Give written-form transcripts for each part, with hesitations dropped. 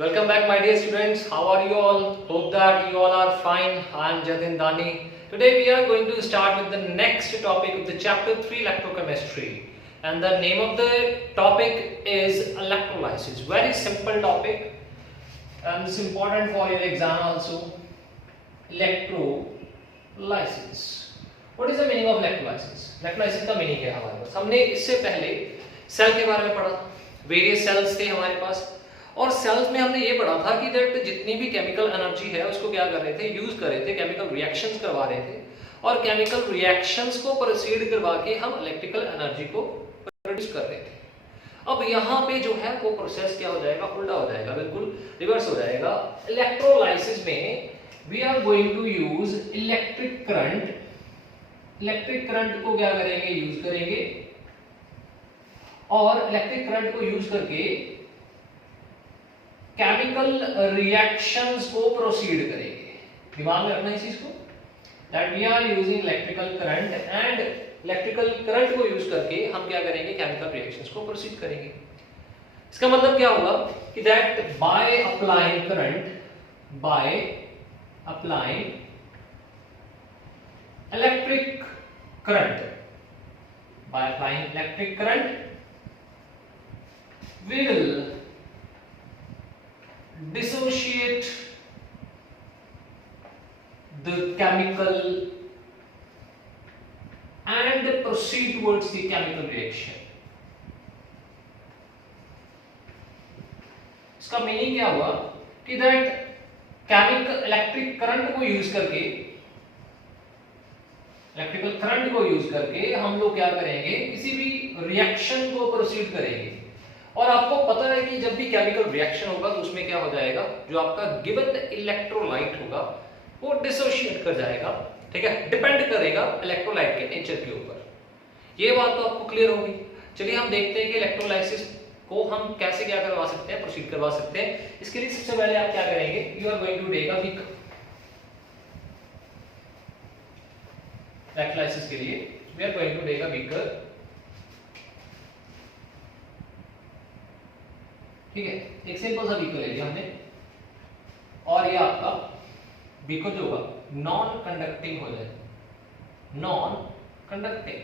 Welcome back, my dear students. How are you all? Hope that you all are fine. I am Jatin Dani. Today we are going to start with the next topic of the chapter 3 electrochemistry, and the name of the topic is electrolysis. Very simple topic and it's important for your exam also. Electrolysis. What is the meaning of electrolysis? Electrolysis का meaning क्या है हमारे पास? हमने इससे पहले cell के बारे में पढ़ा था. वेरियस सेल्स थे हमारे पास और सेल्स में हमने ये पढ़ा था कि दैट जितनी भी केमिकल एनर्जी है उसको क्या कर रहे थे, यूज कर रहे थे, केमिकल रिएक्शंस करवा रहे थे और केमिकल रिएक्शंस को प्रोसीड करवा के हम इलेक्ट्रिकल एनर्जी को प्रोड्यूस कर रहे थे. अब यहाँ पे जो है वो प्रोसेस क्या हो जाएगा, उल्टा हो जाएगा, बिल्कुल रिवर्स हो जाएगा. इलेक्ट्रोलाइसिस में we are going to use electric current. Electric current को क्या करेंगे, यूज करेंगे और इलेक्ट्रिक करंट को यूज करके केमिकल रिएक्शंस को प्रोसीड करेंगे. दिमाग में रखना इस चीज को, that we are using electrical current and electrical current को यूज करके हम क्या करेंगे, केमिकल रिएक्शंस को प्रोसीड करेंगे. इसका मतलब क्या होगा कि that by applying current, by applying electric current, by applying electric current we will dissociate the chemical and proceed towards the chemical reaction. इसका मीनिंग क्या हुआ कि दैट केमिकल इलेक्ट्रिक करंट को यूज करके, इलेक्ट्रिकल करंट को use करके हम लोग क्या करेंगे, किसी भी रिएक्शन को प्रोसीड करेंगे. और आपको पता है कि जब भी केमिकल रिएक्शन होगा तो उसमें क्या हो जाएगा, जो आपका गिवन इलेक्ट्रोलाइट होगा वो डिसोशिएट कर जाएगा. ठीक है, डिपेंड करेगा इलेक्ट्रोलाइट के नेचर के ऊपर. ये बात तो आपको क्लियर होगी. चलिए हम देखते हैं कि इलेक्ट्रोलाइसिस को हम कैसे क्या करवा सकते हैं, प्रोसीड करवा सकते हैं. इसके लिए सबसे पहले आप क्या करेंगे, you are going to take a beaker. Electrolysis के लिए we are going to take a beaker. ठीक है, एक सिंपल सा बीकर ले लिया हमने और ये आपका बीकर जो होगा नॉन कंडक्टिंग हो जाए. नॉन कंडक्टिंग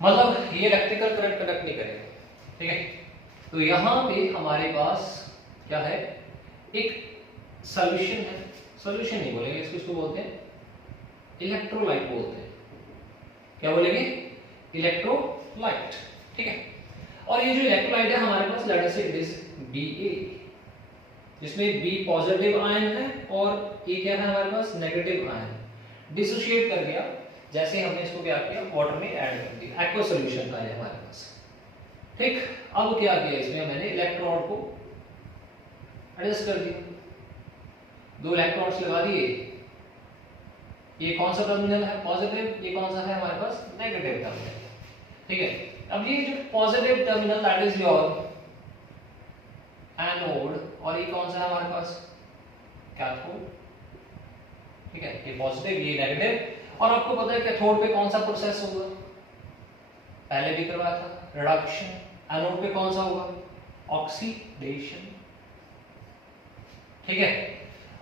मतलब ये इलेक्ट्रिकल करंट कंडक्ट नहीं करेगा. ठीक है, तो यहां पे हमारे पास क्या है, एक सॉल्यूशन है. सॉल्यूशन नहीं बोलेंगे इसको, इसको बोलते हैं इलेक्ट्रोलाइट बोलते हैं. क्या बोलेंगे, इलेक्ट्रोलाइट. ठीक है, और ये जो इलेक्ट्रोलाइट है हमारे पास, लेट अस से इट इज Ba, जिसमें B पॉजिटिव आयन है और A क्या है हमारे पास, नेगेटिव आयन. डिसोशिएट कर गया, जैसे हमने इसको क्या किया, वाटर में ऐड कर दिया, एक्वा सॉल्यूशन था ये हमारे पास. ठीक, अब क्या किया, इसमें मैंने इलेक्ट्रोड को एडजस्ट कर दिया. दो इलेक्ट्रोड्स लगा दिए. ये कौन सा टर्मिनल है, पॉजिटिव, ये कौन सा है हमारे पास, नेगेटिव टर्मिनल. ठीक है, अब ये जो positive terminal that is your anode और ये कौन सा है हमारे पास, कैथोड. ठीक है, ये पॉजिटिव, ये नेगेटिव. और आपको पता है कैथोड पे कौन सा प्रोसेस होगा, पहले भी करवाया था, रिडक्शन. एनोड पे कौन सा होगा, ऑक्सीडेशन. ठीक है,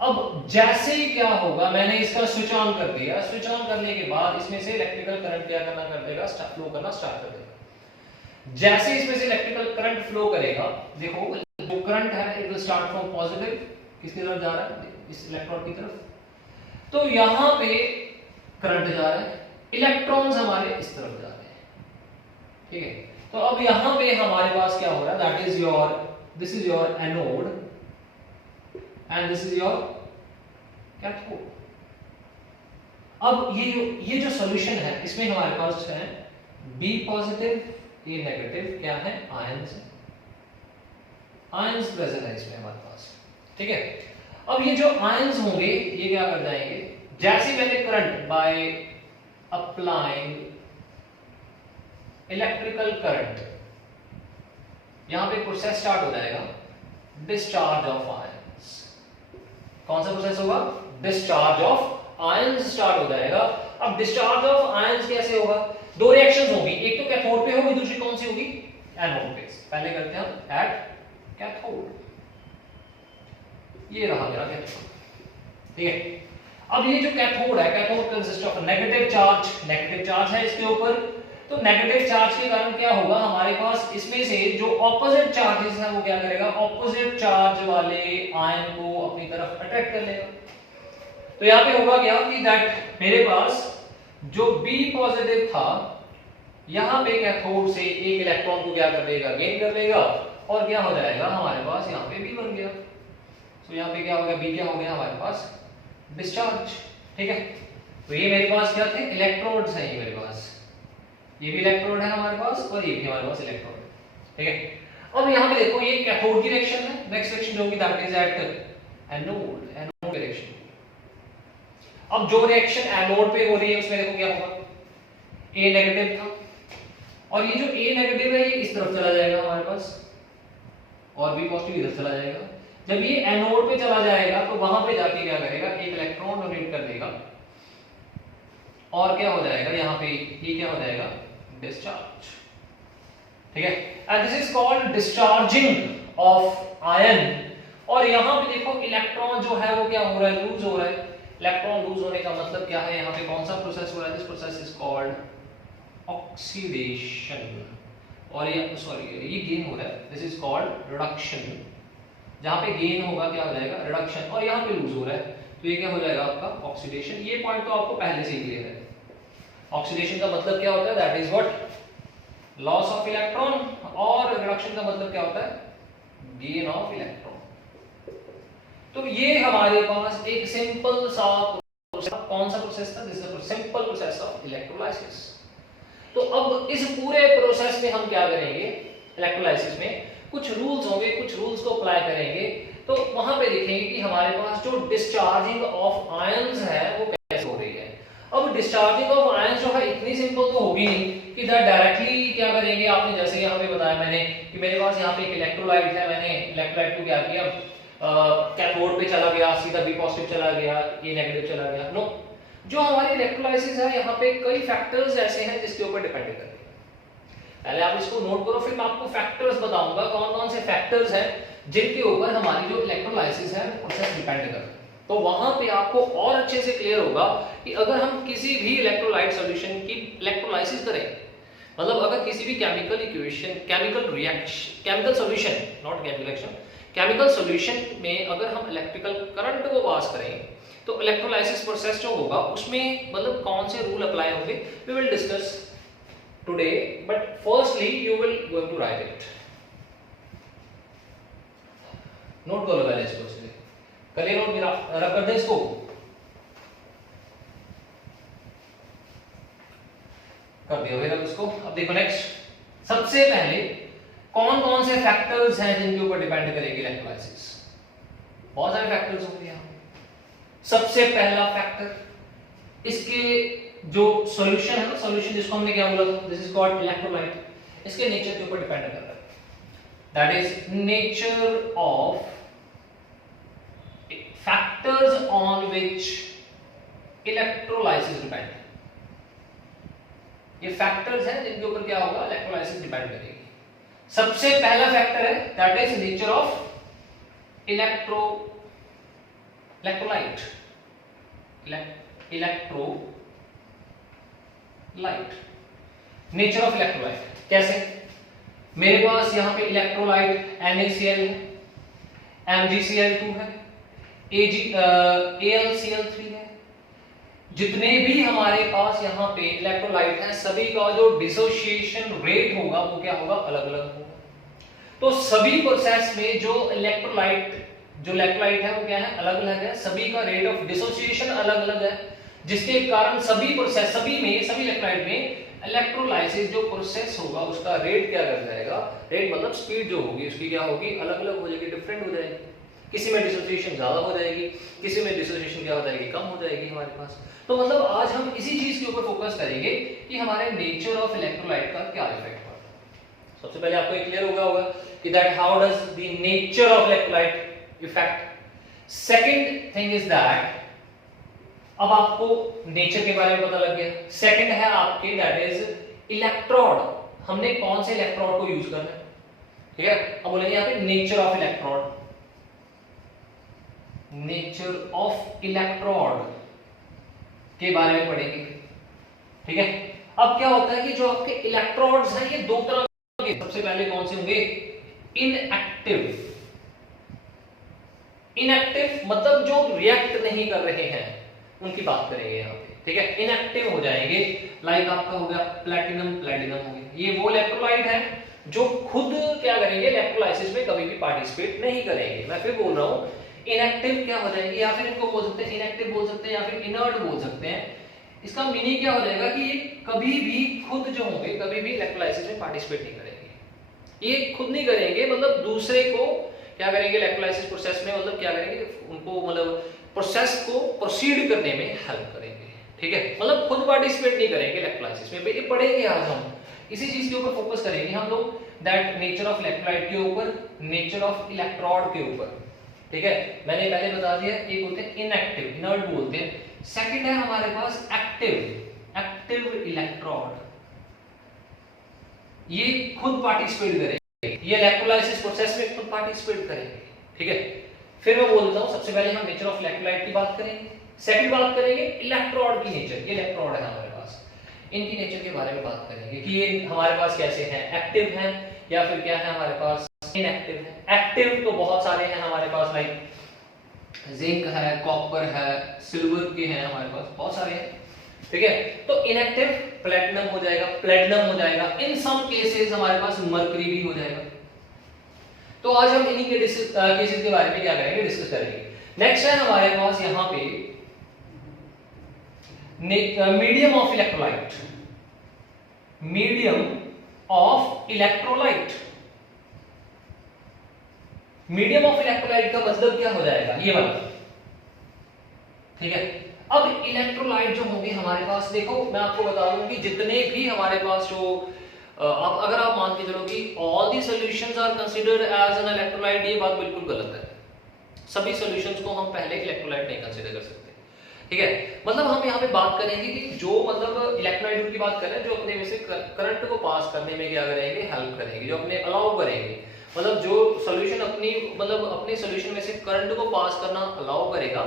अब जैसे ही क्या होगा, मैंने इसका स्विच ऑन कर दिया. स्विच ऑन करने के बाद इसमें से इलेक्ट्रिकल करंट क्या करना कर देगा, फ्लो करना स्टार्ट कर देगा. जैसे इसमें से इलेक्ट्रिकल करंट फ्लो करेगा, देखो जो करंट है it will start from positive, किसकी तरफ जा रहा है, इस इलेक्ट्रॉन की तरफ. तो यहां पे करंट जा रहा है, इलेक्ट्रॉन्स हमारे इस तरफ जा रहे हैं. ठीक है, तो अब यहां पे हमारे पास क्या हो रहा है, that is your, this is your anode and this is your cathode. अब ये जो सॉल्यूशन है इसमें हमारे पास है B पॉजिटिव, A नेगेटिव, क्या है, आयंस. आयंस प्रेजेंट है इसमें हमारे पास. ठीक है, अब ये जो आयंस होंगे ये क्या कर जाएंगे, जैसे मैंने current by applying electrical current, यहां पे प्रोसेस स्टार्ट हो जाएगा, डिस्चार्ज ऑफ आयंस. कौन सा प्रोसेस होगा, डिस्चार्ज ऑफ आयंस स्टार्ट हो जाएगा. अब डिस्चार्ज ऑफ आयंस कैसे होगा, दो रिएक्शंस होंगी, एक तो कैथोड पे होगी, दूसरी कौन सी होगी, एनोड पे. पहले करते हैं हम एट कैथोड. ये रहा मेरा कैथोड। ठीक है, अब ये जो कैथोड है, cathode consist of negative charge है इसके ऊपर। तो नेगेटिव चार्ज के कारण क्या होगा, हमारे पास इसमें से जो ऑपोजिट चार्जेस है वो क्या करेगा, ऑपोजिट चार्ज वाले आयन को अपनी तरफ अट्रैक्ट कर लेगा। तो यहाँ पे होगा क्या कि दैट मेरे पास जो B पॉजिटिव था, यहाँ पे कैथोड से एक इलेक्ट्रॉन को क्या कर देगा, गेन कर लेगा, और क्या हो जाएगा हमारे पास यहाँ पे B बन गया। तो यहाँ पे क्या हो गया, B क्या हो गया हमारे पास, डिस्चार्ज। ठीक है, तो ये मेरे पास क्या थे, इलेक्ट्रोड्स हैं, ये मेरे पास, ये भी इलेक्ट्रोड है हमारे पास, और ये भी हमारे पास इलेक्ट्रोड है। ठीक है, अब यहाँ पे देखो ये कैथोड की रिएक्शन है, नेक्स्ट रिएक्शन जो होगी that is at anode reaction. अब जो रिएक्शन एनोड पे हो रही है उसमें देखो क्या होगा, A नेगेटिव था, और ये जो A नेगेटिव है ये इस तरफ चला जाएगा हमारे पास, और B पॉजिटिव इधर चला जाएगा। जब ये एनोड पे चला जाएगा तो वहां पे जाके क्या करेगा, एक इलेक्ट्रॉन डोनेट कर देगा, और क्या हो जाएगा यहाँ पे, ये क्या हो जाएगा, डिस्चार्ज। ठीक है, and this is called discharging of ion. और यहाँ पे देखो इलेक्ट्रॉन जो है वो क्या हो रहा है, लूज हो रहा है। इलेक्ट्रॉन लूज होने का मतलब क्या है, यहाँ पे कौन सा प्रोसेस हो रहा है, this process is called oxidation, और ये सॉरी ये गेन हो रहा है, दिस इज कॉल्ड रिडक्शन। जहां पे गेन होगा क्या हो जाएगा, रिडक्शन, और यहाँ पे लूज हो रहा है तो ये क्या हो जाएगा आपका ऑक्सीडेशन। ये पॉइंट तो आपको पहले से ही क्लियर है। ऑक्सीडेशन का मतलब क्या होता है, that is what, loss of electron, और रिडक्शन का मतलब क्या होता है, गेन ऑफ इलेक्ट्रॉन। तो ये हमारे पास एक सिंपल सा कौन सा प्रोसेस था, this is simple process of electrolysis. तो अब इस पूरे प्रोसेस में हम क्या करेंगे, इलेक्ट्रोलाइसिस में कुछ रूल्स होंगे, कुछ रूल्स को अप्लाई करेंगे। तो वहां पे देखेंगे कि हमारे पास जो डिस्चार्जिंग ऑफ आयंस है वो कैसे हो रही है। अब डिस्चार्जिंग ऑफ आयंस जो है इतनी सिंपल तो होगी नहीं कि डायरेक्टली क्या करेंगे, आपने जैसे यहाँ पे बताया मैंने कि मेरे पास यहाँ पे एक इलेक्ट्रोलाइट है, मैंने इलेक्ट्रोलाइट को क्या किया, कैथोड पे चला गया, सीधा B पॉजिटिव चला गया, A नेगेटिव चला गया। नो, जो हमारी इलेक्ट्रोलाइसिस है यहाँ पे कई फैक्टर्स ऐसे हैं जिसके ऊपर डिपेंड करते हैं। पहले आप इसको नोट करो, फिर मैं आपको फैक्टर्स बताऊंगा कौन कौन से फैक्टर्स हैं जिनके ऊपर हमारी जो इलेक्ट्रोलाइसिस है प्रोसेस डिपेंड करता है। तो वहां पे आपको और अच्छे से क्लियर होगा कि अगर हम किसी भी इलेक्ट्रोलाइट सॉल्यूशन की इलेक्ट्रोलाइसिस करें, मतलब अगर किसी भी chemical equation, chemical reaction, chemical solution, not chemical reaction, chemical solution में अगर हम इलेक्ट्रिकल करंट को पास करें तो इलेक्ट्रोलाइसिस प्रोसेस जो होगा उसमें मतलब कौन से रूल अप्लाई होंगे, we will discuss today, but firstly you will going to write it. Note कर लो पहले इसको, कल नोट मेरा रख कर दे इसको। कर दिया भाई इसको। अब देखो नेक्स्ट, सबसे पहले कौन कौन से फैक्टर्स हैं जिनके ऊपर डिपेंड करेगी इलेक्ट्रोलाइसिस। बहुत सारे फैक्टर्स होंगे यहाँ। सबसे पहला फैक्टर, इसके जो सॉल्यूशन है ना, सॉल्यूशन जिसको हमने क्या बोला था, दिस इज कॉल्ड इलेक्ट्रोलाइट, इसके नेचर के ऊपर डिपेंड करता है। That is nature of factors on which electrolysis depend. ये फैक्टर्स हैं जिनके ऊपर क्या होगा, इलेक्ट्रोलाइसिस डिपेंड करेगी। सबसे पहला फैक्टर है that is nature of electrolyte, nature of electrolyte कैसे, मेरे पास यहां पे इलेक्ट्रोलाइट NaCl है, MgCl2 है, AlCl3 है। जितने भी हमारे पास यहाँ पे इलेक्ट्रोलाइट हैं सभी का जो डिसोसिएशन रेट होगा वो क्या होगा, अलग अलग होगा। तो सभी प्रोसेस में जो इलेक्ट्रोलाइट है वो क्या है, अलग अलग है। सभी का रेट ऑफ डिसोसिएशन अलग अलग है, जिसके कारण सभी प्रोसेस, सभी इलेक्ट्रोलाइट में इलेक्ट्रोलाइसिस जो प्रोसेस होगा उसका रेट क्या कर जाएगा, रेट मतलब स्पीड जो होगी उसकी क्या होगी, अलग अलग हो जाएगी, डिफरेंट हो जाएगी। किसी में डिसोसिएशन ज्यादा हो जाएगी, किसी में डिसोसिएशन क्या हो जाएगी, कम हो जाएगी हमारे पास। तो मतलब आज हम इसी चीज के ऊपर फोकस करेंगे कि हमारे नेचर ऑफ इलेक्ट्रोलाइट का क्या इफेक्ट होगा। सबसे पहले आपको क्लियर होगा कि that how does the nature of electrolyte effect. Second thing is that, अब आपको नेचर के बारे में पता लग गया। सेकंड है आपके दैट इज इलेक्ट्रोड, हमने कौन से इलेक्ट्रोड को यूज करना है, ठीक है। अब बोलेंगे यहाँ पे nature of electrode. Nature of electrode के बारे में पढ़ेंगे। ठीक है, अब क्या होता है कि जो आपके इलेक्ट्रोड्स हैं ये दो तरह के, सबसे पहले कौन से होंगे, इनएक्टिव। इनएक्टिव मतलब जो रिएक्ट नहीं कर रहे हैं उनकी बात करेंगे यहाँ पे। ठीक है, इनएक्टिव हो जाएंगे, लाइक आपका हो गया प्लैटिनम, प्लैटिनम हो गया, ये वो इलेक्ट्रोलाइट है जो खुद क्या करेंगे, इलेक्ट्रोलाइसिस में कभी भी पार्टिसिपेट नहीं करेंगे। मैं फिर बोल रहा हूँ, इनएक्टिव क्या हो जाएंगे, या फिर इनको बोल सकते हैं इनएक्टिव बोल सकते हैं, या फिर इनर्ट बोल सकते हैं। इसका मीनिंग क्या हो जाएगा कि ये कभी भी खुद जो होंगे कभी भी इलेक्ट्रोलाइसिस में पार्टिसिपेट नहीं करेंगे। ये खुद नहीं करेंगे, मतलब दूसरे को क्या करेंगे, इलेक्ट्रोलाइसिस प्रोसेस में मतलब क्या करेंगे, उनको मतलब प्रोसेस को प्रोसीड करने में हेल्प करेंगे। ठीक है, मतलब खुद पार्टिसिपेट नहीं करेंगे इलेक्ट्रोलाइसिस में। ये पढ़ेंगे आज हम, इसी चीज के ऊपर फोकस करेंगे हम लोग, दैट नेचर ऑफ इलेक्ट्रोलाइट के ऊपर, नेचर ऑफ इलेक्ट्रोड के ऊपर। ठीक है, मैंने पहले बता दिया, एक होते हैं इनएक्टिव, इनर्ट बोलते हैं। सेकंड है हमारे पास एक्टिव, एक्टिव इलेक्ट्रोड, ये खुद पार्टिसिपेट करेंगे, ये इलेक्ट्रोलाइसिस प्रोसेस में खुद पार्टिसिपेट करेंगे। ठीक है, फिर मैं बोलता हूं, सबसे पहले हम नेचर ऑफ इलेक्ट्रोलाइट की बात करेंगे, सेकंड बात करेंगे इलेक्ट्रोड की नेचर। ये इलेक्ट्रोड है हमारे पास, इनकी नेचर के बारे में बात करेंगे कि ये हमारे पास कैसे हैं, एक्टिव हैं या फिर क्या है हमारे पास, इनएक्टिव है। एक्टिव तो बहुत सारे हैं हमारे पास, लाइक जिंक है, कॉपर है, सिल्वर के हैं हमारे पास, बहुत सारे हैं। ठीक है, तो इनएक्टिव प्लैटिनम हो जाएगा, प्लैटिनम हो जाएगा, इन सम केसेस हमारे पास मरकरी भी हो जाएगा। तो आज हम इन्हीं के केसेस के बारे में क्या करेंगे, डिस्कस करेंगे। नेक्स्ट है हमारे पास यहां पे medium of electrolyte, medium of electrolyte. Medium of electrolyte का मतलब क्या हो जाएगा, ये वाला। ठीक है, अब इलेक्ट्रोलाइट जो होंगे हमारे पास, देखो मैं आपको बता दूं कि जितने भी हमारे पास जो आप अगर आप मान के चलो कि all the solutions are considered as an electrolyte, ये बात बिल्कुल गलत है। सभी सॉल्यूशंस को हम पहले इलेक्ट्रोलाइट नहीं कंसीडर कर सकते। ठीक है, मतलब हम यहाँ पे बात करेंगे कि जो मतलब इलेक्ट्रोलाइट की बात करें जो अपने में से करंट को पास करने में क्या करेंगे, हेल्प करेंगे, जो अपने अलाउ करेंगे, मतलब जो सॉल्यूशन अपनी मतलब अपने सॉल्यूशन में से करंट को पास करना अलाउ करेगा,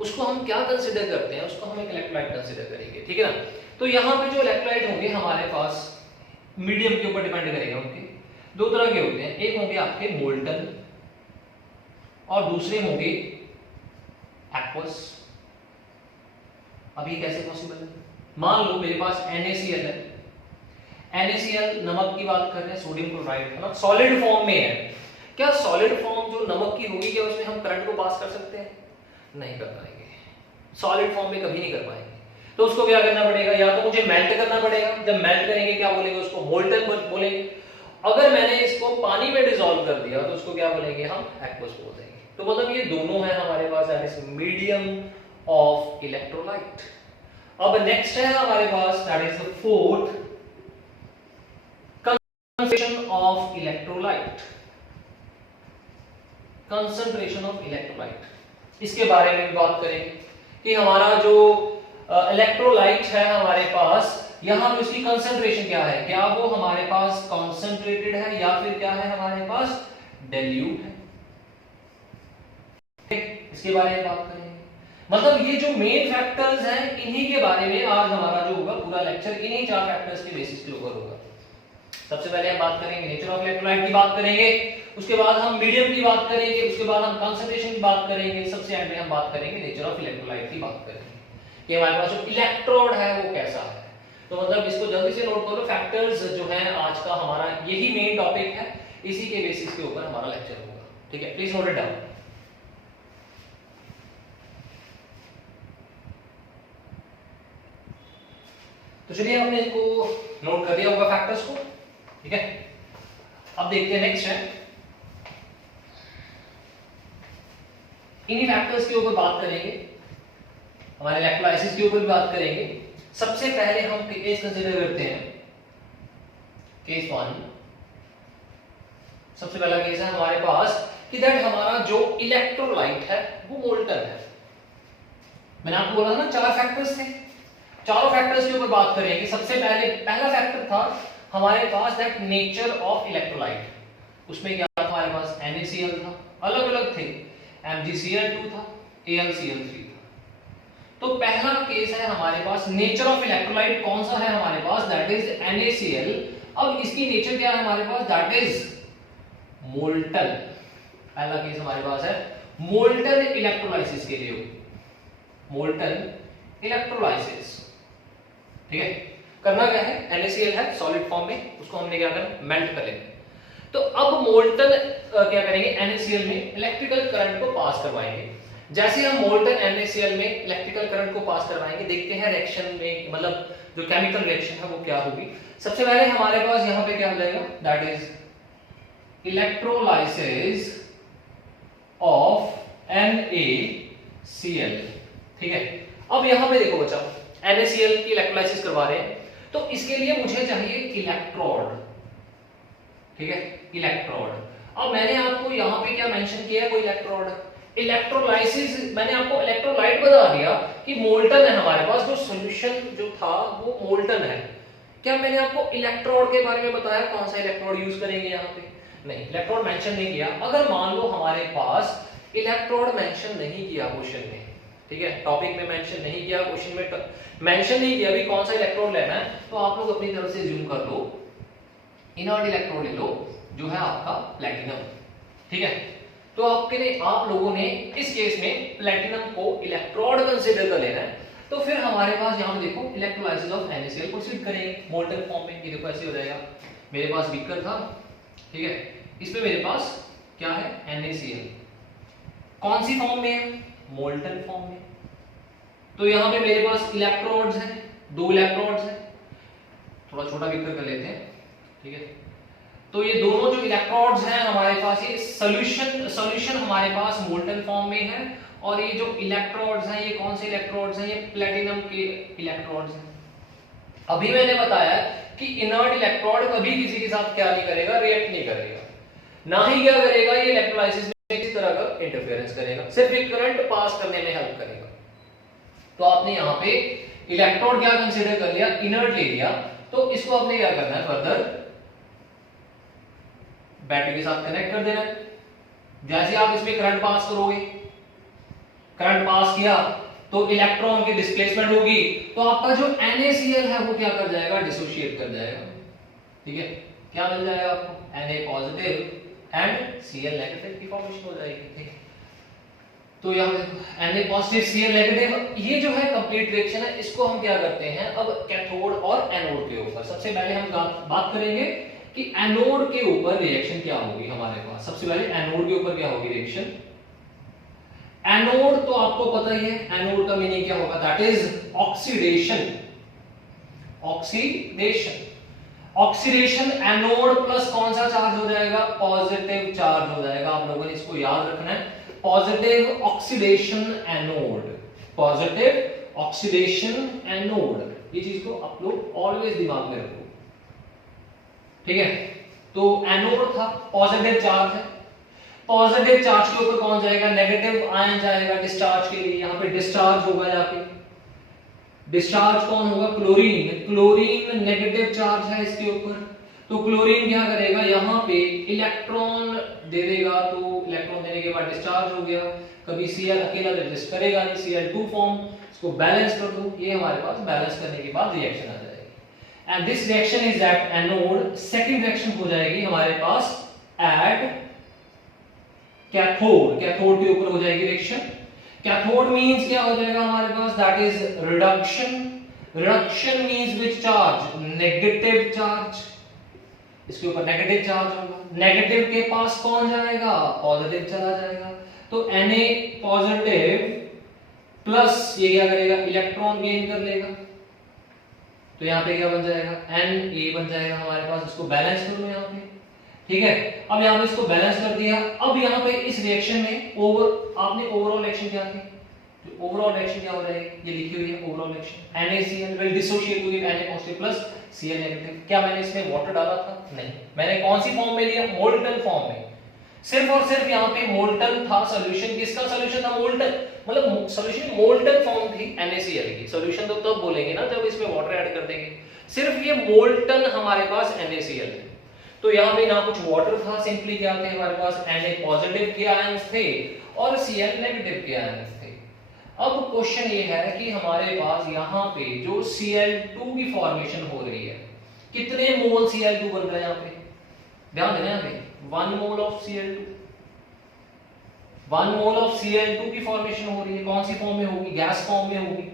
उसको हम क्या कंसीडर करते हैं, उसको हम एक इलेक्ट्रोलाइट कंसीडर करेंगे। ठीक है ना, तो यहाँ पे जो इलेक्ट्रोलाइट होंगे हमारे पास मीडियम के ऊपर डिपेंड करेगा। उनके दो तरह के होते हैं, एक होंगे आपके मोल्टन और दूसरे होंगे एक्वस। अब ये कैसे पॉसिबल है, मान लो मेरे पास NaCl है, NaCl नमक की बात कर रहे हैं, सोडियम क्लोराइड है ना, सॉलिड फॉर्म में है। क्या सॉलिड फॉर्म जो नमक की होगी, क्या उसमें हम करंट को पास कर सकते हैं, नहीं कर पाएंगे, सॉलिड फॉर्म में कभी नहीं कर पाएंगे। तो उसको क्या करना पड़ेगा, या तो मुझे मेल्ट करना पड़ेगा, जब मेल्ट करेंगे क्या बोलेंगे, उसको मोल्टन बोलेंगे। अगर मैंने इसको पानी में डिसॉल्व कर दिया तो उसको क्या बोलेंगे, हम एक्वस बोल देंगे। तो मतलब ये दोनों है हमारे पास मीडियम ऑफ इलेक्ट्रोलाइट। अब नेक्स्ट है हमारे पास that is the fourth, concentration of electrolyte, concentration of electrolyte. इसके बारे में भी बात करेंगे कि हमारा जो इलेक्ट्रोलाइट है हमारे पास, यहां पे उसकी कंसंट्रेशन क्या है, क्या वो हमारे पास कॉन्सेंट्रेटेड है या फिर क्या है हमारे पास डाइल्यूट है। इसके बारे में बात करेंगे, मतलब ये जो मेन फैक्टर्स हैं इन्हीं के बारे में आज हमारा जो होगा पूरा लेक्चर इन्हीं चार फैक्टर्स के बेसिस के ऊपर होगा। सबसे पहले हम बात करेंगे नेचर ऑफ इलेक्ट्रोलाइट की बात करेंगे, उसके बाद हम मीडियम की बात करेंगे, उसके बाद हम कंसंट्रेशन की बात करेंगे, सबसे एंड में हम बात करेंगे नेचर ऑफ इलेक्ट्रोलाइट की बात करेंगे कि हमारे पास जो इलेक्ट्रोड है वो कैसा है। तो मतलब इसको जल्दी से नोट करो, फैक्टर्स जो हैं आज का हमारा यही मेन टॉपिक है, इसी के बेसिस के ऊपर हमारा लेक्चर होगा। ठीक है, प्लीज नोट इट डाउन। तो चलिए हमने इसको नोट कर दिया होगा फैक्टर्स को। ठीक है, अब देखते हैं नेक्स्ट है, इन्हीं फैक्टर्स के ऊपर बात करेंगे, हमारे इलेक्ट्रोलाइसिस के ऊपर भी बात करेंगे। सबसे पहले हम केस कंसीडर करते हैं, केस 1। सबसे पहला केस है हमारे पास कि दैट हमारा जो इलेक्ट्रोलाइट है वो मोल्टन है। मैंने आपको बोला ना चार फैक्टर्स थे, चारों फैक्टर्स के ऊपर बात करेंगे। सबसे पहले पहला फैक्टर था हमारे पास दैट नेचर ऑफ इलेक्ट्रोलाइट, उसमें क्या था हमारे पास NaCl था, अलग अलग थे MgCl2 था, AlCl3 था। तो पहला केस है हमारे पास, नेचर ऑफ इलेक्ट्रोलाइट कौन सा है हमारे पास, दैट इज NaCl। अब इसकी नेचर क्या है हमारे पास, दैट इज मोल्टन। पहला केस हमारे पास है मोल्टन इलेक्ट्रोलाइसिस के लिए, मोल्टन इलेक्ट्रोलाइसिस। ठीक है, करना क्या है, NaCl है सॉलिड फॉर्म में, उसको हमने क्या करना, मेल्ट कर लेना। तो अब मोल्टन क्या करेंगे, NaCl में इलेक्ट्रिकल करंट को पास करवाएंगे। जैसे हम मोल्टन NaCl में इलेक्ट्रिकल करंट को पास करवाएंगे, देखते हैं रिएक्शन में, मतलब जो केमिकल रिएक्शन है वो क्या होगी। सबसे पहले हमारे पास यहाँ पे क्या हो जाएगा, that is electrolysis of NaCl। ठीक है, अब यहाँ पे देखो बच्चा, NaCl की इलेक्ट्रोलाइसिस करवा रहे हैं, तो इसके लिए मुझे चाहिए इलेक्ट्रोड। ठीक है, इलेक्ट्रोड। अब मैंने आपको यहाँ पे क्या मेंशन किया है, कोई इलेक्ट्रोड, इलेक्ट्रोलाइसिस, मैंने आपको इलेक्ट्रोलाइट बता दिया कि मोल्टन है हमारे पास, जो सॉल्यूशन जो था वो मोल्टन है। क्या मैंने आपको इलेक्ट्रोड के बारे में बताया, कौन सा इलेक्ट्रोड यूज करेंगे यहाँ पे, नहीं, इलेक्ट्रोड मेंशन नहीं किया। अगर मान लो हमारे पास इलेक्ट्रोड मेंशन नहीं किया क्वेश्चन में, ठीक है, टॉपिक में मेंशन नहीं किया, क्वेश्चन में मेंशन नहीं किया भी कौन सा इलेक्ट्रोड लेना है, तो आप लोग अपनी तरफ से ज्यूम कर लो, इनर्ट इलेक्ट्रोड ले लो जो है आपका प्लैटिनम। ठीक है, तो आप लोगों ने इस केस में प्लैटिनम को इलेक्ट्रोड कंसीडर कर लेना है। तो फिर हमारे पास यहाँ पे देखो इलेक्ट्रोलाइसिस ऑफ NaCl प्रोसीड करेंगे मोल्टन फॉर्म में। ये देखो ऐसे हो जाएगा, मेरे पास बीकर था, ठीक है, इसमें मेरे पास क्या है, NaCl, कौन सी फॉर्म में है, मोल्टन फॉर्म में। तो यहाँ पे मेरे पास इलेक्ट्रोड्स हैं, 2 इलेक्ट्रोड्स हैं, थोड़ा छोटा बीकर कर लेते हैं। ठीक है, तो ये दोनों जो इलेक्ट्रोड्स हैं हमारे पास, ये सॉल्यूशन हमारे पास मोल्टन फॉर्म में है, और ये जो इलेक्ट्रोड्स हैं, ये कौन से इलेक्ट्रोड्स हैं, ये प्लैटिनम के इलेक्ट्रोड्स हैं। अभी मैंने बताया कि इनर्ट इलेक्ट्रोड कभी किसी के साथ क्या नहीं करेगा, रिएक्ट नहीं करेगा, ना ही क्या करेगा, ये इलेक्ट्रोलाइसिस में किसी तरह का इंटरफेरेंस करेगा, सिर्फ एक करंट पास करने में हेल्प करेगा। तो आपने यहाँ पे इलेक्ट्रोड क्या कंसीडर कर लिया, इनर्ट ले लिया, तो इसको आपने क्या करना है, फर्दर बैटरी के साथ कनेक्ट कर देना है। जैसे आप इसमें करंट पास करोगे, करंट पास किया तो इलेक्ट्रॉन की डिस्प्लेसमेंट होगी, तो आपका जो NaCl है वो क्या कर जाएगा, डिसोशिएट कर जाएगा। ठीक है, क्या मिल जाएगा आपको, Na positive and Cl negative की फॉर्मेशन हो जाएगी। ठीक है, तो यहाँ देखो Na पॉजिटिव Cl नेगेटिव, ये जो है कंप्लीट रिएक्शन है, इसको हम क्या करते हैं अब कैथोड और एनोड के ऊपर। सबसे पहले हम बात करेंगे कि एनोड के ऊपर रिएक्शन क्या होगी हमारे पास। सबसे पहले एनोड के ऊपर क्या होगी रिएक्शन। एनोड तो आपको पता ही है, एनोड का मीनिंग क्या होगा, that is oxidation. Oxidation, oxidation, anode plus कौन सा चार्ज हो जाएगा, पॉजिटिव चार्ज हो जाएगा। आप लोगों ने इसको याद रखना है, positive oxidation anode, positive oxidation anode, ये चीज को आप लोग ऑलवेज दिमाग में रखो। ठीक है, तो एनोड था, पॉजिटिव चार्ज है, पॉजिटिव चार्ज के ऊपर कौन जाएगा, नेगेटिव आयन जाएगा डिस्चार्ज के लिए, यहाँ पे डिस्चार्ज होगा जाके, डिस्चार्ज कौन होगा, क्लोरीन, क्लोरीन नेगेटिव चार्ज है इसके ऊपर, तो क्लोरीन क्या करेगा, यहाँ पे इलेक्ट्रॉन दे देगा, तो इलेक्ट्रॉन देने के बाद डिस्चार्ज हो गया, कभी Cl अकेला रेजिस्ट करेगा नहीं, Cl2 फॉर्म, इसको बैलेंस कर दो, ये हमारे पास बैलेंस करने के बाद रिएक्शन आ जाएगी। And this reaction is at anode. Second reaction हो जाएगी हमारे पास एट कैथोड, कैथोड के ऊपर हो जाएगी रिएक्शन। कैथोड मींस क्या हो जाएगा हमारे पास, that is reduction. Reduction means which charge, negative charge, इसके ऊपर नेगेटिव चार्ज होगा, नेगेटिव के पास कौन जाएगा, पॉजिटिव चला जाएगा, तो Na पॉजिटिव प्लस ये क्या करेगा, इलेक्ट्रॉन गेन कर लेगा, तो यहाँ पे क्या बन जाएगा, Na बन जाएगा हमारे पास। इसको बैलेंस कर लो यहाँ पे। ठीक है, अब यहाँ पे इसको बैलेंस कर दिया। अब यहाँ पे इस रिएक्शन में आपने ओवरऑल रिएक्शन क्या की, ओवरऑल रिएक्शन क्या हो जाएगी, ये लिखी हुई है overall reaction, NaCl will dissociate with Na positive plus Cl negative। क्या मैंने इसमें वाटर डाला था, नहीं, मैंने कौन सी फॉर्म में लिया, मोल्टन फॉर्म में। सिर्फ और सिर्फ यहाँ पे मोल्टन था सॉल्यूशन, किसका सॉल्यूशन था, मोल्टन, मतलब सॉल्यूशन मोल्टन फॉर्म थी NaCl की। सॉल्यूशन तो तब बोलेंगे ना जब इसमें वाटर ऐड कर देंगे, सिर्फ ये मोल्टन हमारे पास NaCl है। तो यहाँ पे ना कुछ वाटर था, सिंपली क्या थे हमारे पास Na पॉजिटिव के आयंस थे और Cl नेगेटिव के आयंस थे। अब क्वेश्चन ये है कि हमारे पास यहाँ पे जो Cl2 की फॉर्मेशन हो रही है, कितने मोल Cl2 बन रहा है यहाँ पे, ध्यान देना यहाँ पे 1 mole of Cl2, 1 mole of Cl2 की फॉर्मेशन हो रही है। कौन सी फॉर्म में होगी, गैस फॉर्म में होगी।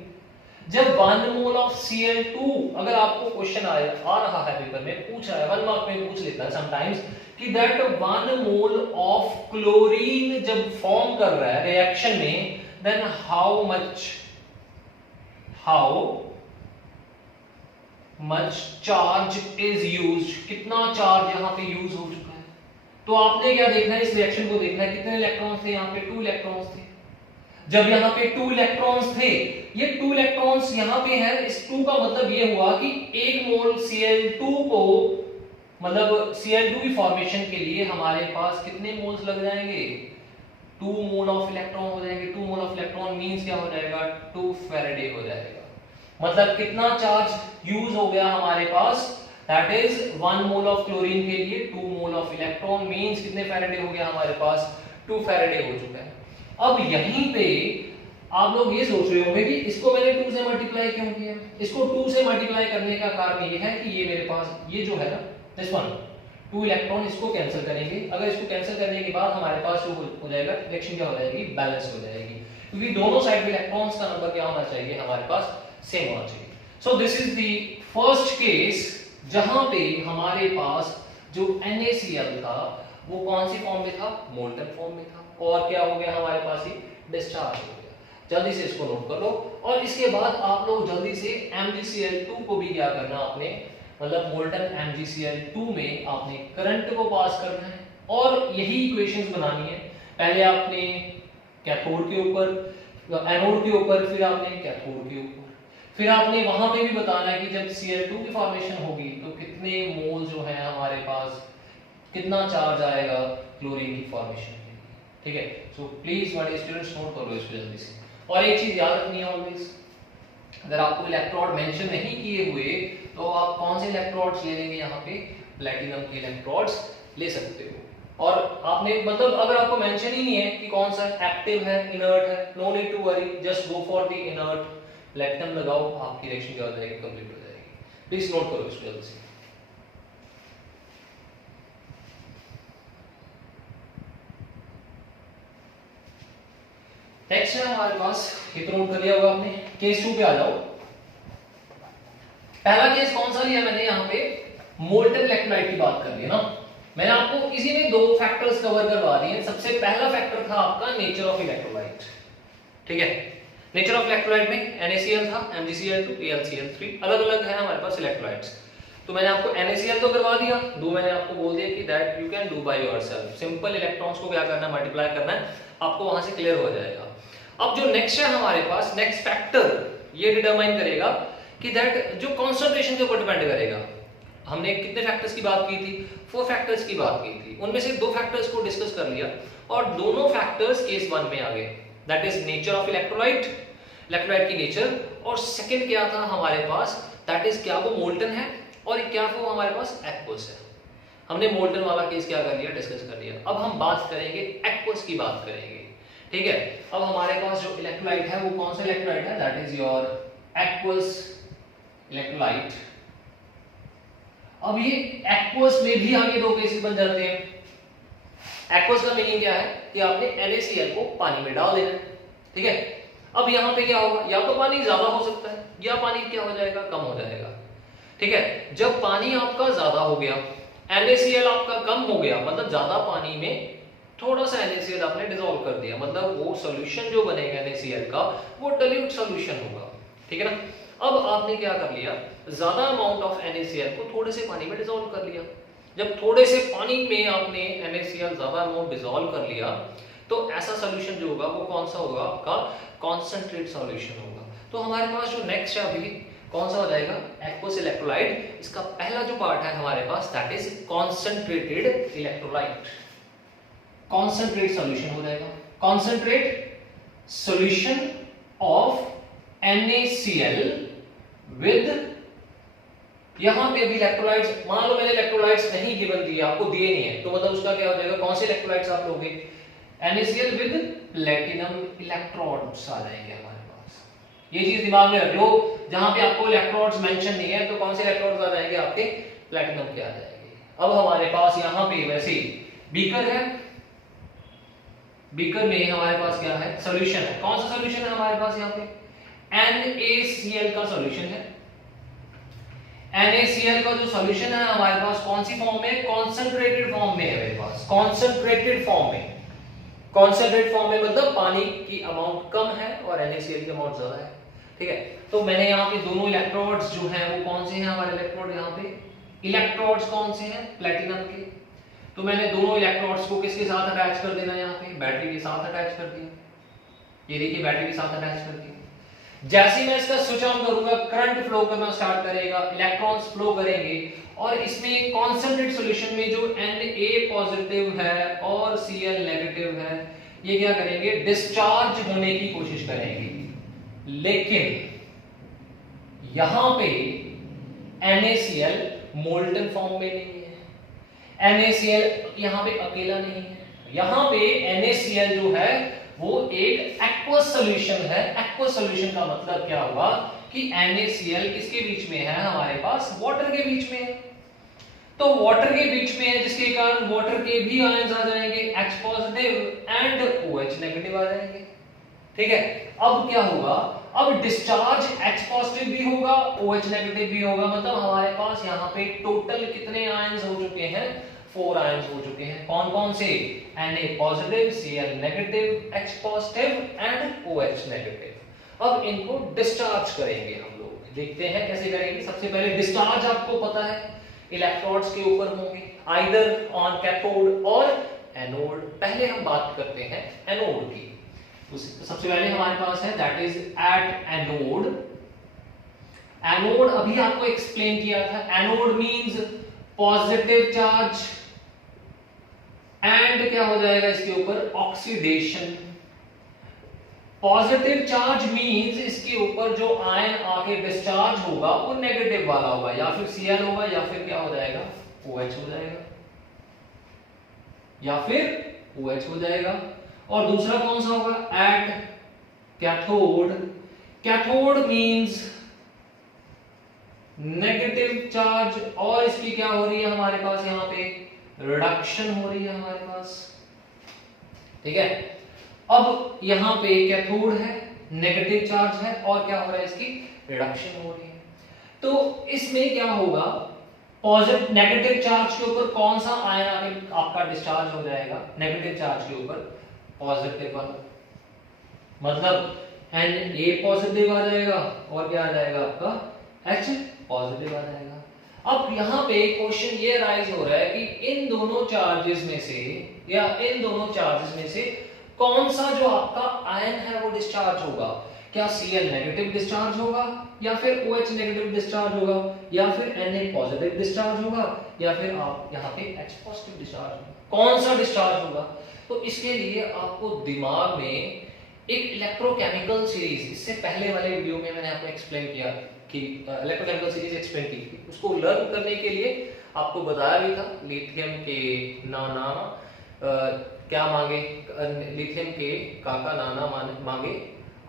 जब 1 मोल ऑफ Cl2, अगर आपको क्वेश्चन आ रहा है पेपर में, पूछ रहा है 1 मार्क में पूछ लेता है समटाइम्स कि दैट 1 मोल ऑफ क्लोरीन जब फॉर्म कर रहा है रिएक्शन में, then how much charge is used, कितना चार्ज यहां पे यूज हो चुका है। तो आपने क्या देखना है, इस रिएक्शन को देखना है, कितने इलेक्ट्रॉन्स थे यहाँ पे, 2 इलेक्ट्रॉन्स थे। जब यहाँ पे 2 इलेक्ट्रॉन्स थे, ये 2 इलेक्ट्रॉन्स यहाँ पे हैं, इस 2 का मतलब ये हुआ कि 1 मोल Cl2 को, मतलब Cl2 की फॉर्मेशन के लिए हमारे पास कितने मोल्स लग जाएंगे, 2 मोल ऑफ इलेक्ट्रॉन हो जाएंगे। 2 मोल ऑफ इलेक्ट्रॉन मींस क्या हो जाएगा, 2 फैराडे हो जाएगा। मतलब कितना चार्ज यूज हो गया हमारे पास, that is 1 mole of chlorine के लिए 2 मोल ऑफ इलेक्ट्रॉन मींस कितने फैराडे हो गया हमारे पास, 2 फैराडे हो चुका है। अब यहीं पे आप लोग ये सोच रहे होंगे कि इसको मैंने 2 से मल्टीप्लाई क्यों किया। इसको 2 से मल्टीप्लाई करने का कारण ये है कि ये मेरे पास ये जो है ना, दिस वन 2 इलेक्ट्रॉन, इसको कैंसिल करेंगे। अगर इसको कैंसिल करने के बाद हमारे पास जो हो जाएगा, रिएक्शन क्या हो जाएगी, बैलेंस हो जाएगी, क्योंकि दोनों साइड में इलेक्ट्रॉन्स का नंबर क्या होना चाहिए, हमारे पास सेम होना चाहिए। So this is the first case जहां पे हमारे पास जो NaCl था वो कौन सी फॉर्म में था, मोल्टन फॉर्म में था, और क्या हो गया हमारे पास, ही डिस्चार्ज हो गया। जल्दी से इसको नोट कर लो। और इसके बाद आप लोग जल्दी से MgCl2 को भी क्या करना आपने, मतलब मोल्टन MgCl2 में आपने करंट को पास करना है और यही इक्वेशंस बनानी है। पहले आपने कैथोड के ऊपर, एनोड के ऊपर, फिर आपने कैथोड के ऊपर, फिर आपने वहां पे भी बताना है कि जब Cl2 की फॉर्मेशन होगी तो कितने मोल जो है हमारे पास, कितना चार्ज आएगा क्लोरीन की फॉर्मेशन में, ठीक है। So please my students note करो इसको जल्दी से। और एक चीज याद रखनी है ऑलवेज, अगर आपको इलेक्ट्रोड मेंशन नहीं किए हुए तो आप कौन से इलेक्ट्रोड्स ले लेंगे, यहाँ पे प्लैटिनम के इलेक्ट्रोड्स ले सकते हो। और आपने मतलब अगर आपको मेंशन ही नहीं है कि कौन सा एक्टिव है, इनर्ट है, no need to worry, just go for the inert, platinum लगाओ, आपकी रिएक्शन क्या हो जाएगी, कंप्लीट हो जाएगी। प्लीज नोट करो इसको जल्दी से। नेक्स्ट है हमारे पास, ये तो नोट कर लिया होगा आपने, केस 2 पे आ जाओ। पहला केस कौन सा लिया मैंने, यहाँ पे मोल्टन इलेक्ट्रोलाइट की बात कर ली ना। मैंने आपको इसी में 2 फैक्टर्स कवर करवा दिए। सबसे पहला फैक्टर था आपका नेचर ऑफ इलेक्ट्रोलाइट, ठीक है। नेचर ऑफ इलेक्ट्रोलाइट में NaCl था, MgCl2, AlCl3, अलग अलग है हमारे पास इलेक्ट्रोलाइट्स। तो मैंने आपको NaCl तो करवा दिया, 2 मैंने आपको बोल दिया कि that you can do by yourself, simple electrons को क्या करना है, मल्टीप्लाई करना है, आपको वहां से क्लियर हो जाएगा। अब जो नेक्स्ट है हमारे पास, नेक्स्ट फैक्टर ये डिटरमाइन करेगा कि दैट जो कंसंट्रेशन के ऊपर डिपेंड करेगा। हमने कितने फैक्टर्स की बात की थी, 4 फैक्टर्स की बात की थी, उनमें से 2 फैक्टर्स को डिस्कस कर लिया और दोनों फैक्टर्स केस 1 में आ गए, that is nature of electrolyte, electrolyte की नेचर, और सेकंड क्या था हमारे पास, दैट इज क्या वो मोल्टन है और क्या वो हमारे पास एक्वस है। हमने मोल्टन वाला केस क्या कर लिया, डिस्कस कर लिया। अब हम बात करेंगे एक्वस की बात करेंगे, ठीक है। अब हमारे पास जो इलेक्ट्रोलाइट है वो कौन सा इलेक्ट्रोलाइट है, that is your aqueous electrolyte. अब ये एक्वस में भी आगे 2 केसेस बन जाते हैं। एक्वस का मीनिंग क्या है कि आपने NaCl को पानी में डाल देना है, ठीक है। अब यहाँ पे क्या होगा, या तो पानी ज्यादा हो सकता है या पानी क्या हो जाएगा, कम हो जाएगा, ठीक है। जब पानी आपका ज्यादा हो गया, NaCl आपका कम हो गया, मतलब ज्यादा पानी में थोड़ा सा NaCl आपने डिसॉल्व कर दिया, मतलब वो सॉल्यूशन जो बनेगा NaCl का वो डाइल्यूट सॉल्यूशन होगा, ठीक है ना। अब आपने क्या कर लिया, ज्यादा अमाउंट ऑफ NaCl को थोड़े से पानी में डिसॉल्व कर लिया। जब थोड़े से पानी में आपने NaCl ज्यादा अमाउंट डिसॉल्व कर लिया तो ऐसा सॉल्यूशन जो होगा वो कौन सा होगा, आपका कॉन्सेंट्रेट सॉल्यूशन होगा। तो हमारे पास जो नेक्स्ट है अभी कौन सा हो जाएगा, एक्वस इलेक्ट्रोलाइट। इसका पहला जो पार्ट है हमारे पास, that is concentrated electrolyte, concentrate solution हो जाएगा। Concentrate solution of NaCl with यहाँ पे भी इलेक्ट्रोलाइट्स, मान लो मैंने इलेक्ट्रोलाइट्स नहीं गिवन दिए, आपको दिए नहीं है, तो मतलब उसका क्या हो जाएगा, कौन से इलेक्ट्रोलाइट्स आप लोगे, NaCl विद प्लेटिनम इलेक्ट्रोड्स आ जाएंगे हमारे पास। ये चीज दिमाग में रख लो, जहां पे आपको इलेक्ट्रोड्स मेंशन नहीं है तो कौन से इलेक्ट्रोड्स आ जाएंगे आपके, प्लेटिनम के आ जाएंगे। अब हमारे पास यहाँ पे वैसे बीकर है, बीकर में हमारे पास क्या है, सॉल्यूशन है। कौन सा सॉल्यूशन है हमारे पास यहाँ पे, NaCl का सॉल्यूशन है। NaCl का जो सॉल्यूशन है हमारे पास कौन सी फॉर्म में, कॉन्सेंट्रेटेड फॉर्म में है मेरे पास, कॉन्सेंट्रेटेड फॉर्म में। कॉन्सेंट्रेट फॉर्म में मतलब पानी की अमाउंट कम है और NaCl की अमाउंट ज्यादा है, ठीक है। तो मैंने यहाँ पे दोनों इलेक्ट्रोड्स जो हैं वो कौन से हैं हमारे इलेक्ट्रोड, यहाँ पे इलेक्ट्रोड्स कौन से हैं, प्लेटिनम के। तो मैंने दोनों इलेक्ट्रोड्स को किसके साथ अटैच कर देना, यहाँ पे बैटरी के साथ अटैच कर दिया। ये देखिए बैटरी के साथ अटैच कर दिया। जैसे ही मैं इसका स्विच ऑन करूंगा करंट फ्लो करना स्टार्ट करेगा, इलेक्ट्रॉन्स फ्लो करेंगे और इसमें कॉन्सेंट्रेट सॉल्यूशन में जो Na पॉजिटिव है और Cl नेगेटिव है ये क्या करेंगे, डिस्चार्ज होने की कोशिश करेंगे। लेकिन यहां पे NaCl मोल्टन फॉर्म में नहीं है, NaCl यहां पे अकेला नहीं है, यहां पे NaCl जो है वो एक एक्वस सॉल्यूशन है। एक्वस सॉल्यूशन का मतलब क्या हुआ कि NaCl किसके बीच में है, हमारे पास वाटर के बीच में है। तो वाटर के बीच में है जिसके कारण वाटर के भी आयंस आ जाएंगे, H positive and OH negative आ जाएंगे, ठीक है। अब क्या होगा, अब डिस्चार्ज H पॉजिटिव भी होगा OH नेगेटिव भी होगा, मतलब हमारे पास यहाँ पे टोटल कितने आयंस हो चुके हैं, 4 आयंस हो चुके हैं। कौन कौन से, Na positive, Cl negative, H positive and OH negative. अब इनको डिस्चार्ज करेंगे हम लोग, देखते हैं कैसे करेंगे। सबसे पहले डिस्चार्ज आपको पता है इलेक्ट्रोड्स के ऊपर होंगे, आइदर ऑन कैथोड और एनोड। पहले हम बात करते हैं एनोड की। सबसे पहले हमारे पास है that is at anode. Anode अभी आपको एक्सप्लेन किया था, anode means positive charge and क्या हो जाएगा इसके ऊपर, ऑक्सीडेशन। पॉजिटिव चार्ज मींस इसके ऊपर जो आयन आके डिस्चार्ज होगा वो नेगेटिव वाला होगा, या फिर Cl होगा या फिर क्या हो जाएगा, OH हो जाएगा, या फिर OH हो जाएगा। और दूसरा कौन सा होगा, at cathode. Cathode means negative charge और इसकी क्या हो रही है हमारे पास, यहाँ पे रिडक्शन हो रही है हमारे पास, ठीक है। अब यहाँ पे कैथोड है, नेगेटिव चार्ज है और क्या हो रहा है, इसकी रिडक्शन हो रही है। तो इसमें क्या होगा, पॉजिटिव नेगेटिव चार्ज के ऊपर कौन सा आयन आके आपका डिस्चार्ज हो जाएगा, नेगेटिव चार्ज के ऊपर पॉजिटिव वाला, मतलब Na पॉजिटिव आ जाएगा और क्या आ जाएगा आपका, H पॉजिटिव आ जाएगा। अब यहाँ पे क्वेश्चन ये राइज हो रहा है कि इन दोनों चार्जेस में से या इन दोनों चार्जेस में से कौन सा जो आपका आयन है वो डिस्चार्ज होगा, क्या Cl नेगेटिव डिस्चार्ज होगा या फिर OH नेगेटिव डिस्चार्ज होगा या फिर Na पॉजिटिव डिस्चार्ज होगा या फिर आप यहाँ पे H पॉजिटिव डिस्चार्ज होगा, कौन सा डिस्चार्ज होगा। तो इसके लिए आपको दिमाग में एक इलेक्ट्रोकेमिकल सीरीज, इससे पहले वाले वीडियो में मैंने आपको एक्सप्लेन किया कि इलेक्ट्रोकेमिकल सीरीज एक्सप्लेन की थी, उसको लर्न करने के लिए आपको बताया भी था लिथियम के नाना क्या मांगे, लिथियम के काका नाना मांगे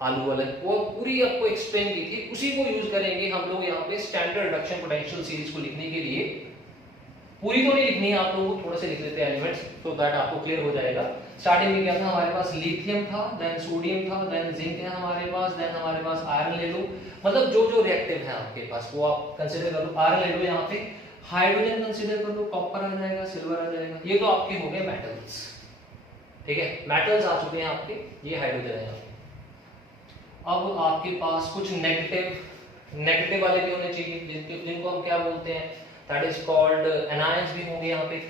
आलू वाले, वो पूरी आपको एक्सप्लेन की थी। उसी को यूज करेंगे हम लोग यहाँ पे स्टैंडर्ड रिडक्शन पोटेंशियल सीरीज को लिखने के लिए। पूरी तो नहीं लिखनी है, आप लोग थोड़े से लिख लेते हैं एलिमेंट्स, तो दैट आपको क्लियर हो जाएगा। स्टार्टिंग में क्या था हमारे पास, लिथियम था, देन सोडियम था, देन जिंक है हमारे पास, देन हमारे पास आयरन ले लो, मतलब जो जो रिएक्टिव है आपके पास वो आप कंसीडर कर लो। आयरन ले लो, यहाँ पे हाइड्रोजन कंसीडर कर लो, कॉपर आ जाएगा, सिल्वर आ जाएगा, ये तो आपके हो गए मेटल्स, ठीक है। मेटल्स आ चुके हैं आपके, ये हाइड्रोजन है यहाँ पे। अब आपके पास कुछ नेगेटिव वाले भी होने चाहिए, जिनको हम क्या बोलते हैं, दैट इज कॉल्ड एनायंस भी होंगे। यहाँ पे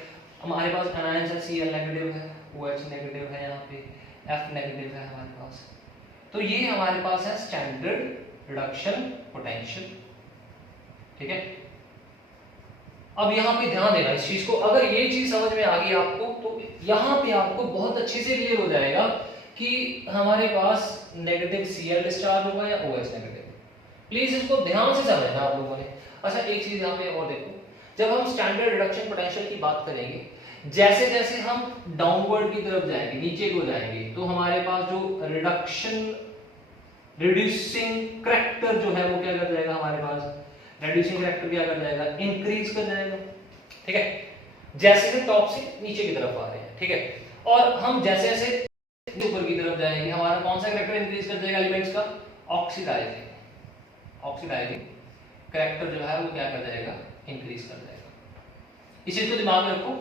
हमारे पास एनायंस है, Cl नेगेटिव है, OH नेगेटिव है, यहाँ पे F नेगेटिव है हमारे पास। तो ये हमारे पास है स्टैंडर्ड रिडक्शन पोटेंशियल, ठीक है। अब यहाँ पे ध्यान देना इस चीज को, अगर ये चीज समझ में आ गई आपको तो यहाँ पे आपको बहुत अच्छे से क्लियर हो जाएगा कि हमारे पास नेगेटिव Cl डिस्चार्ज होगा या OH नेगेटिव। प्लीज इसको ध्यान से समझना आप लोगों ने। अच्छा एक चीज यहाँ पे और देखो, जब हम स्टैंडर्ड रिडक्शन पोटेंशियल की बात करेंगे, जैसे जैसे हम डाउनवर्ड की तरफ जाएंगे, नीचे को जाएंगे, तो हमारे पास जो रिड्यूसिंग करैक्टर जो है वो क्या कर जाएगा, हमारे पास रिड्यूसिंग करैक्टर क्या कर जाएगा, इंक्रीज कर जाएगा। ठीक है, जैसे से टॉप से नीचे की तरफ आ रहे हैं। ठीक है, और हम जैसे जैसे ऊपर की तरफ जाएंगे, हमारा कौन सा करैक्टर इंक्रीज कर जाएगा एलिमेंट्स का, ऑक्सीडाइजिंग करैक्टर जो है वो क्या कर जाएगा, इंक्रीज कर जाएगा। इस चीज को दिमाग में रखो।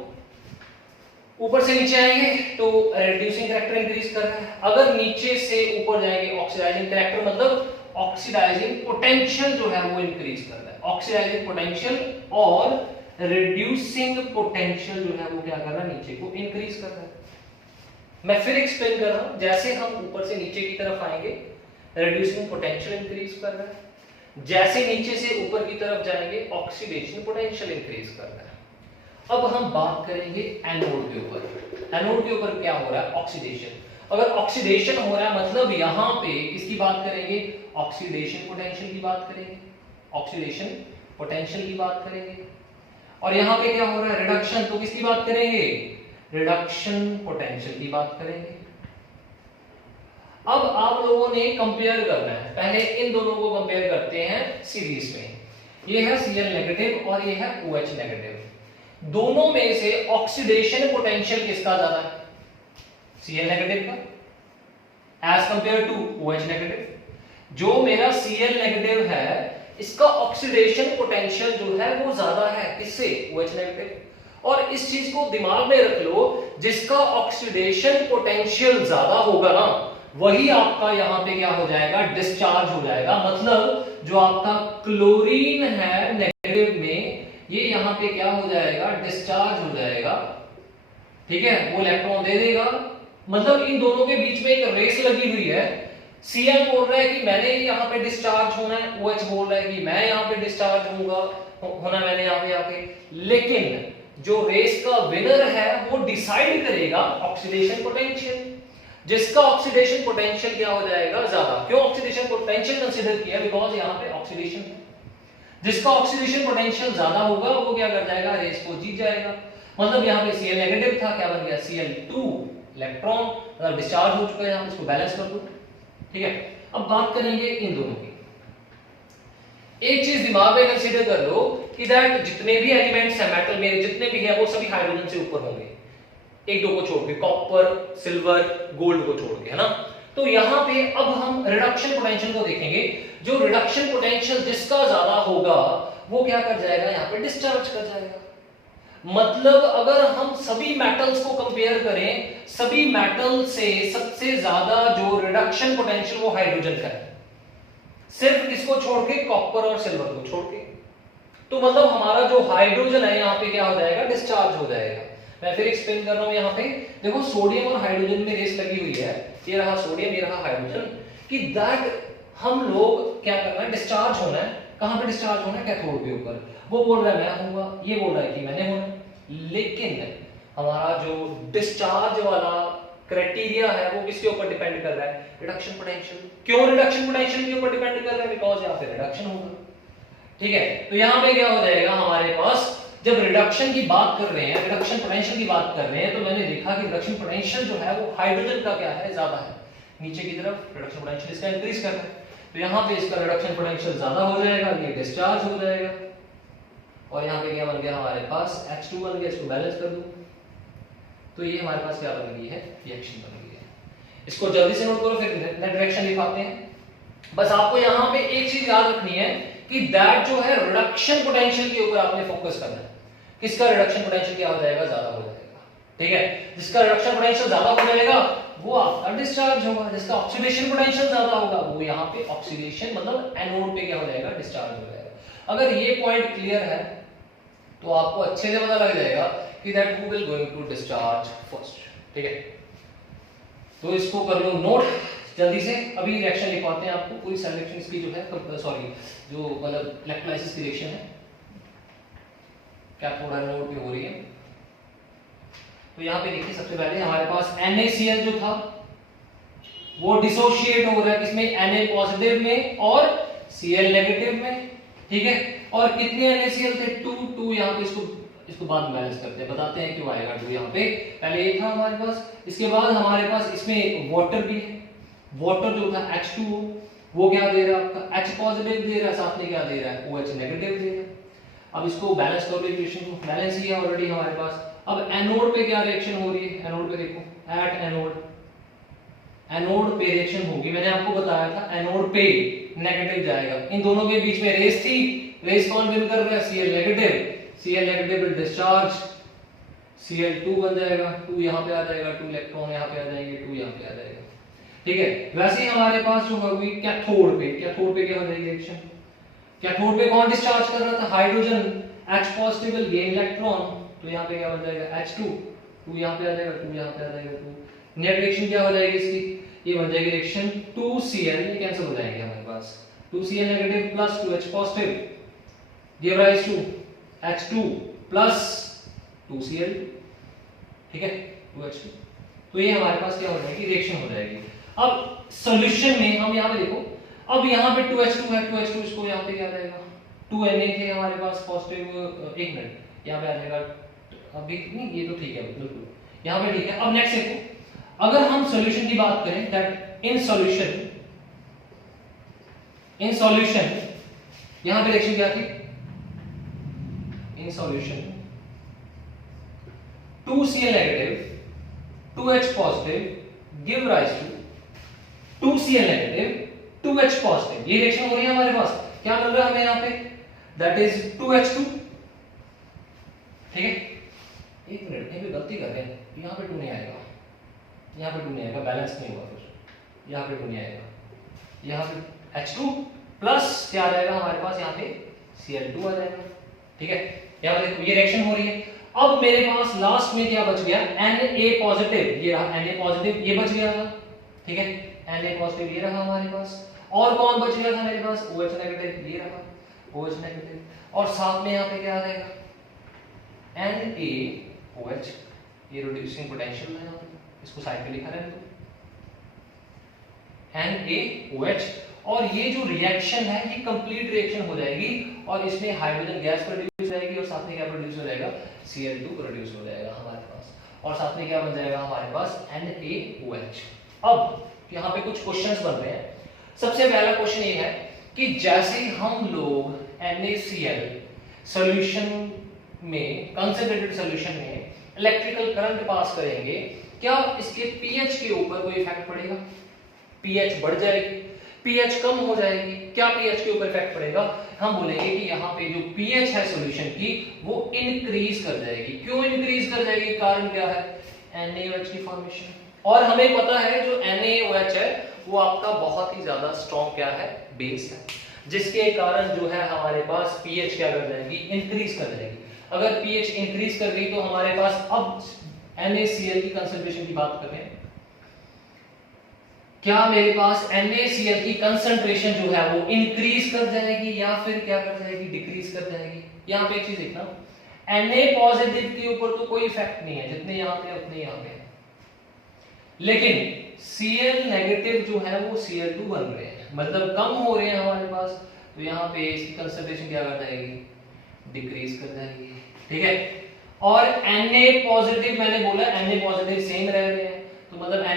ऊपर से नीचे आएंगे तो रिड्यूसिंग करैक्टर इंक्रीज कर रहा है, अगर नीचे से ऊपर जाएंगे ऑक्सीडाइजिंग करैक्टर मतलब ऑक्सीडाइजिंग पोटेंशियल जो है वो इंक्रीज कर रहा है। ऑक्सीडाइजिंग पोटेंशियल और रिड्यूसिंग पोटेंशियल जो है वो क्या कर रहा है, नीचे को इंक्रीज कर रहा है। मैं फिर एक्सप्लेन कर रहा हूं, जैसे हम ऊपर से नीचे की तरफ आएंगे रिड्यूसिंग पोटेंशियल इंक्रीज कर रहा है, जैसे नीचे से ऊपर की तरफ जाएंगे ऑक्सीडेशन पोटेंशियल इंक्रीज कर रहा है। अब हम बात करेंगे एनोड के ऊपर। एनोड के ऊपर क्या हो रहा है, ऑक्सीडेशन। अगर ऑक्सीडेशन हो रहा है मतलब यहां पे किसकी बात करेंगे, ऑक्सीडेशन पोटेंशियल की बात करेंगे, ऑक्सीडेशन पोटेंशियल की बात करेंगे। और यहां पे क्या हो रहा है, रिडक्शन, तो किसकी बात करेंगे, रिडक्शन पोटेंशियल की बात करेंगे। अब आप लोगों ने कंपेयर करना है, पहले इन दोनों को कंपेयर करते हैं सीरीज में। ये है Cl नेगेटिव और ये है OH नेगेटिव। दोनों में से ऑक्सीडेशन पोटेंशियल किसका ज्यादा है, Cl नेगेटिव का as compare to OH negative. जो मेरा Cl नेगेटिव है इसका ऑक्सीडेशन पोटेंशियल जो है वो ज्यादा है, किससे, OH नेगेटिव। और इस चीज को दिमाग में रख लो, जिसका ऑक्सीडेशन पोटेंशियल ज्यादा होगा ना वही आपका यहां पे क्या हो जाएगा, डिस्चार्ज हो जाएगा। मतलब जो आपका क्लोरीन है नेगेटिव में, ये यहां पे क्या हो जाएगा, डिस्चार्ज हो जाएगा। ठीक है, वो इलेक्ट्रॉन दे देगा। मतलब इन दोनों के बीच में एक रेस लगी हुई है। Cl बोल रहा है कि मैंने यहां पे डिस्चार्ज होना है, OH बोल रहा है कि मैं यहां पे डिस्चार्ज होना मैंने यहां पे आके। लेकिन जो रेस का विनर है वो डिसाइड करेगा ऑक्सीडेशन पोटेंशियल, जिसका ऑक्सीडेशन पोटेंशियल क्या हो जाएगा, ज्यादा। क्यों ऑक्सीडेशन पोटेंशियल कंसीडर किया, बिकॉज यहां पे ऑक्सीडेशन है। जिसका ऑक्सीडेशन पोटेंशियल ज्यादा होगा वो क्या कर जाएगा, रेस को जीत जाएगा। मतलब यहां पे Cl नेगेटिव था, क्या बन गया, Cl2 इलेक्ट्रॉन, मतलब डिस्चार्ज हो चुका है, यहां इसको बैलेंस कर दो। ठीक है, अब बात करेंगे इन दोनों की। एक चीज दिमाग में कंसीडर कर लो कि दैट जितने भी एलिमेंट्स है मेटल में, जितने भी है वो सभी हाइड्रोजन से ऊपर होंगे, एक दो को छोड़ के, कॉपर, सिल्वर, गोल्ड को छोड़ के, है ना। तो यहां पे अब हम रिडक्शन पोटेंशियल को देखेंगे। जो रिडक्शन पोटेंशियल जिसका ज्यादा होगा वो क्या कर जाएगा, यहां पे डिस्चार्ज कर जाएगा। मतलब अगर हम सभी मेटल्स को कंपेयर करें, सभी मेटल से सबसे ज्यादा जो रिडक्शन पोटेंशियल वो हाइड्रोजन का है, सिर्फ किसको छोड़ के, कॉपर और सिल्वर को छोड़ के। तो मतलब हमारा जो हाइड्रोजन है यहां पे क्या हो जाएगा, डिस्चार्ज हो जाएगा। मैं फिर एक्सप्लेन कर रहा हूं, यहां पे देखो सोडियम और हाइड्रोजन में रेस लगी हुई है, ये रहा सोडियम, ये रहा हाइड्रोजन, कि दैट हम लोग क्या करना है, डिस्चार्ज होना है। कहां पे डिस्चार्ज होना है, कैथोड के ऊपर। वो बोल रहा है मैं होऊंगा, ये बोल रहा है कि मैंने होना। लेकिन हमारा जो डिस्चार्ज वाला क्राइटेरिया है वो किसके ऊपर डिपेंड कर रहा है, रिडक्शन पोटेंशियल। क्यों रिडक्शन पोटेंशियल के ऊपर डिपेंड कर रहा है, बिकॉज यहां पे रिडक्शन होगा। ठीक है, तो यहां पे क्या हो जाएगा हमारे पास, जब रिडक्शन की बात कर रहे हैं, रिडक्शन पोटेंशियल की बात कर रहे हैं, तो मैंने देखा कि रिडक्शन पोटेंशियल जो है वो हाइड्रोजन का क्या है, ज्यादा है। नीचे की तरफ रिडक्शन पोटेंशियल इसका इंक्रीज कर रहा है, तो यहां पे इसका रिडक्शन पोटेंशियल ज्यादा हो जाएगा, ये डिस्चार्ज हो जाएगा। और यहां पे क्या बन गया हमारे पास, H2 बन गया, इसको बैलेंस कर दो, तो ये हमारे पास क्या बन गई है, रिएक्शन बन गई है। इसको जल्दी से नोट करो, फिर नेट रिएक्शन लिखाते हैं। बस आपको यहां पे एक चीज याद रखनी है कि दैट जो है रिडक्शन पोटेंशियल के ऊपर आपने फोकस करना है। किसका रिडक्शन पोटेंशियल क्या हो जाएगा, ज्यादा हो जाएगा। ठीक है, जिसका रिडक्शन पोटेंशियल ज्यादा हो जाएगा वो आपका डिस्चार्ज होगा। जिसका ऑक्सीडेशन पोटेंशियल ज्यादा होगा वो यहाँ पे ऑक्सीडेशन मतलब एनोड पे क्या हो जाएगा, डिस्चार्ज हो जाएगा। अगर ये पॉइंट क्लियर है तो आपको अच्छे से पता लग जाएगा कि that who will going to discharge first. ठीक है, तो इसको कर लो नोट जल्दी से। अभी रिएक्शन लिखवाते हैं आपको, पूरी सेल रिएक्शन इसकी जो है, सॉरी जो मतलब इलेक्ट्रोलाइसिस की रिएक्शन है क्या थोड़ा नोट पे हो रही है। तो यहाँ पे देखिए, सबसे पहले हमारे पास NaCl जो था वो डिसोशिएट हो रहा है किसमें, Na पॉजिटिव में और Cl नेगेटिव में, ठीक है। और कितने NaCl थे? 2 यहाँ पे इसको बाद में बैलेंस करते हैं, बताते हैं क्यों आएगा 2 यहाँ पे। पहले ये था हमारे पास, इसके बाद हमारे पास इसमें वाटर भी है। वाटर जो था H2O, वो क्या दे रहा है आपका H पॉजिटिव दे रहा है, साथ में क्या दे रहा है OH नेगेटिव दे रहा है। अब इसको बैलेंस कर लो, इक्वेशन को बैलेंस किया ऑलरेडी हमारे पास। अब एनोड पे क्या रिएक्शन हो रही है? एनोड पे देखो, एट एनोड पे रिएक्शन होगी, मैंने आपको बताया था एनोड पे नेगेटिव जाएगा। इन दोनों के बीच में रेस थी, रेस कौन विन कर रहा है? Cl negative will discharge, Cl2 बन जाएगा, 2 यहाँ पे आ जाएगा, 2 इलेक्ट्रॉन यहाँ पे आ जाएंगे, 2 यहाँ पे आ जाएगा, ठीक है। वैसे ही हमारे पास जो होगी कैथोड पे क्या हो जाएगी रिएक्शन? कैथोड पे कौन डिस्चार्ज कर रहा था? Hydrogen, H positive will gain electron, तो यहाँ पे क्या बन जाएगा H2, 2 यहाँ पे आ जाएगा, 2 यहाँ पे आ जाएगा, 2। नेट रिएक्शन क्या हो जाएगी इसकी? ये बन जाएगी रिएक्शन 2Cl, ये कैंसिल हो जाएंगे हमारे पास। 2Cl negative plus 2H positive give rise to H2 plus 2Cl, ठीक है, 2H2। तो ये हमारे पास क्या हो जाएगी? रिएक्शन हो जाएगी। अब सॉल्यूशन में हम यहाँ पे देखो, अब यहाँ पे 2H2 है, 2H2 इसको यहाँ पे क्या जाएगा? 2Na थे हमारे पास पॉजिटिव, एक मिनट यहाँ पे आ जाएगा, अभी नहीं, ये तो ठीक है बिल्कुल, यहाँ पे ठीक है। अब नेक्स्ट देखो, अगर हम सॉल्यूशन की बात करें, दैट इन सॉल्यूशन यहाँ पे रिएक्शन क्या थी? In solution 2Cl negative 2H positive give rise to 2Cl negative 2H positive, ये रिएक्शन हो रही है हमारे पास। क्या मिल रहा है हमें यहाँ पे? दैट इज 2H2, ठीक है। एक मिनट, ये भी गलती कर रहे हैं, यहाँ पे 2 नहीं आएगा, यहाँ पे 2 नहीं आएगा, बैलेंस नहीं हुआ, फिर यहाँ पे 2 नहीं आएगा, यहाँ पे H2 प्लस क्या आ जाएगा हमारे पास? यहाँ पे Cl2 आ जाएगा, ठीक है। यहाँ पे देखो ये रिएक्शन हो रही है। अब मेरे पास लास्ट में क्या बच गया? Na पॉजिटिव, ये रहा Na पॉजिटिव, ये बच गया था, ठीक है। Na पॉजिटिव ये रहा हमारे पास, और कौन बच गया था मेरे पास? OH नेगेटिव, ये रहा OH नेगेटिव, और साथ में यहाँ पे क्या आ जाएगा? NaOH, ये रिड्यूसिंग पोटेंशियल है, इसको साइड पे लिखा है NaOH। और ये जो रिएक्शन है ये कंप्लीट रिएक्शन हो जाएगी, और इसमें हाइड्रोजन गैस प्रोड्यूस हो जाएगी, और साथ में क्या प्रोड्यूस हो जाएगा? Cl2 प्रोड्यूस हो जाएगा हमारे पास, और साथ में क्या बन जाएगा हमारे पास? NaOH। अब यहाँ पे कुछ क्वेश्चंस बन रहे हैं। सबसे पहला क्वेश्चन ये है कि जैसे हम लोग NaCl सॉल्यूशन में, कंसंट्रेटेड सॉल्यूशन में इलेक्ट्रिकल करंट पास करेंगे, क्या इसके पीएच के ऊपर कोई इफेक्ट पड़ेगा? पीएच बढ़ जाएगी, पीएच कम हो जाएगी, क्या पीएच के ऊपर इफेक्ट पड़ेगा? हम बोलेंगे कि यहाँ पे जो पीएच है सॉल्यूशन की वो इंक्रीज कर जाएगी। क्यों इंक्रीज कर जाएगी? कारण क्या है? NaOH की फॉर्मेशन। और हमें पता है जो NaOH है वो आपका बहुत ही ज्यादा स्ट्रॉन्ग क्या है? बेस है, जिसके कारण जो है हमारे पास पीएच क्या कर जाएगी? इंक्रीज कर जाएगी। अगर पीएच इंक्रीज कर गई तो हमारे पास, अब NaCl की कंसंट्रेशन की बात करें, क्या मेरे पास NaCl की कंसंट्रेशन जो है वो इंक्रीज कर जाएगी या फिर क्या कर जाएगी? डिक्रीज कर जाएगी। यहाँ पे एक चीज देखना, Na पॉजिटिव के ऊपर तो कोई इफेक्ट नहीं है, जितने यहाँ पे उतने यहाँ पे, लेकिन Cl नेगेटिव जो है वो Cl2 बन रहे हैं, मतलब कम हो रहे हैं हमारे पास, तो यहाँ पे इसकी कंसंट्रेशन क्या कर जाएगी? डिक्रीज कर जाएगी, ठीक है। और Na पॉजिटिव, मैंने बोला Na पॉजिटिव सेम रह रहे हैं, तो मतलब Na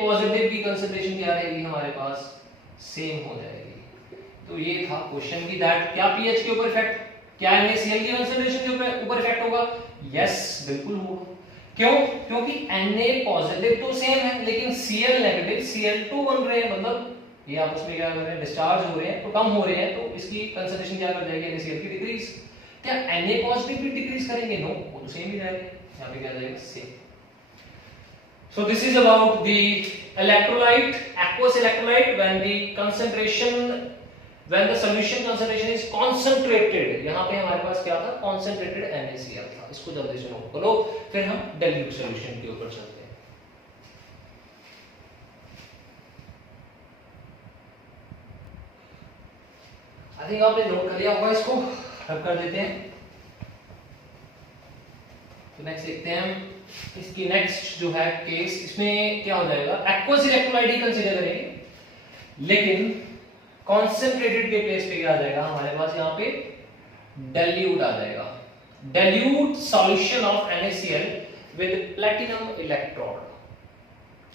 पॉजिटिव की कंसंट्रेशन क्या रहेगी हमारे पास? सेम हो जाएगी। तो ये था क्वेश्चन की, दैट क्या पीएच के ऊपर इफेक्ट, क्या NaCl की कंसंट्रेशन के ऊपर इफेक्ट होगा? यस, बिल्कुल होगा। क्यों? क्योंकि Na पॉजिटिव तो सेम है, लेकिन Cl नेगेटिव Cl2 बन रहे हैं, मतलब ये आपस में क्या कर रहे हैं? डिस्चार्ज हो रहे हैं, तो कम हो रहे हैं, तो इसकी कंसंट्रेशन क्या कर जाएगी? NaCl की डिक्रीज। क्या Na पॉजिटिव भी डिक्रीज करेंगे? नो, वो तो सेम ही रहेंगे। यहाँ पे क्या आ जाएगा? Same. So this is about the electrolyte, aqueous electrolyte, when the solution concentration is concentrated। यहाँ पे हमारे पास क्या था? concentrated NaCl था। इसको जल्दी से नोट करो, फिर हम dilute solution के ऊपर चलते हैं। I think आपने नोट कर लिया होगा, इसको रब कर देते हैं। तो नेक्स्ट देखते हैं हम, इसकी नेक्स्ट जो है केस, इसमें क्या हो जाएगा? एक्वस इलेक्ट्रोलाइट ही कंसीडर करेंगे, लेकिन कॉन्सेंट्रेटेड के प्लेस पे क्या आ जाएगा हमारे पास यहाँ पे डाइल्यूट आ जाएगा, dilute solution of NaCl with platinum electrode,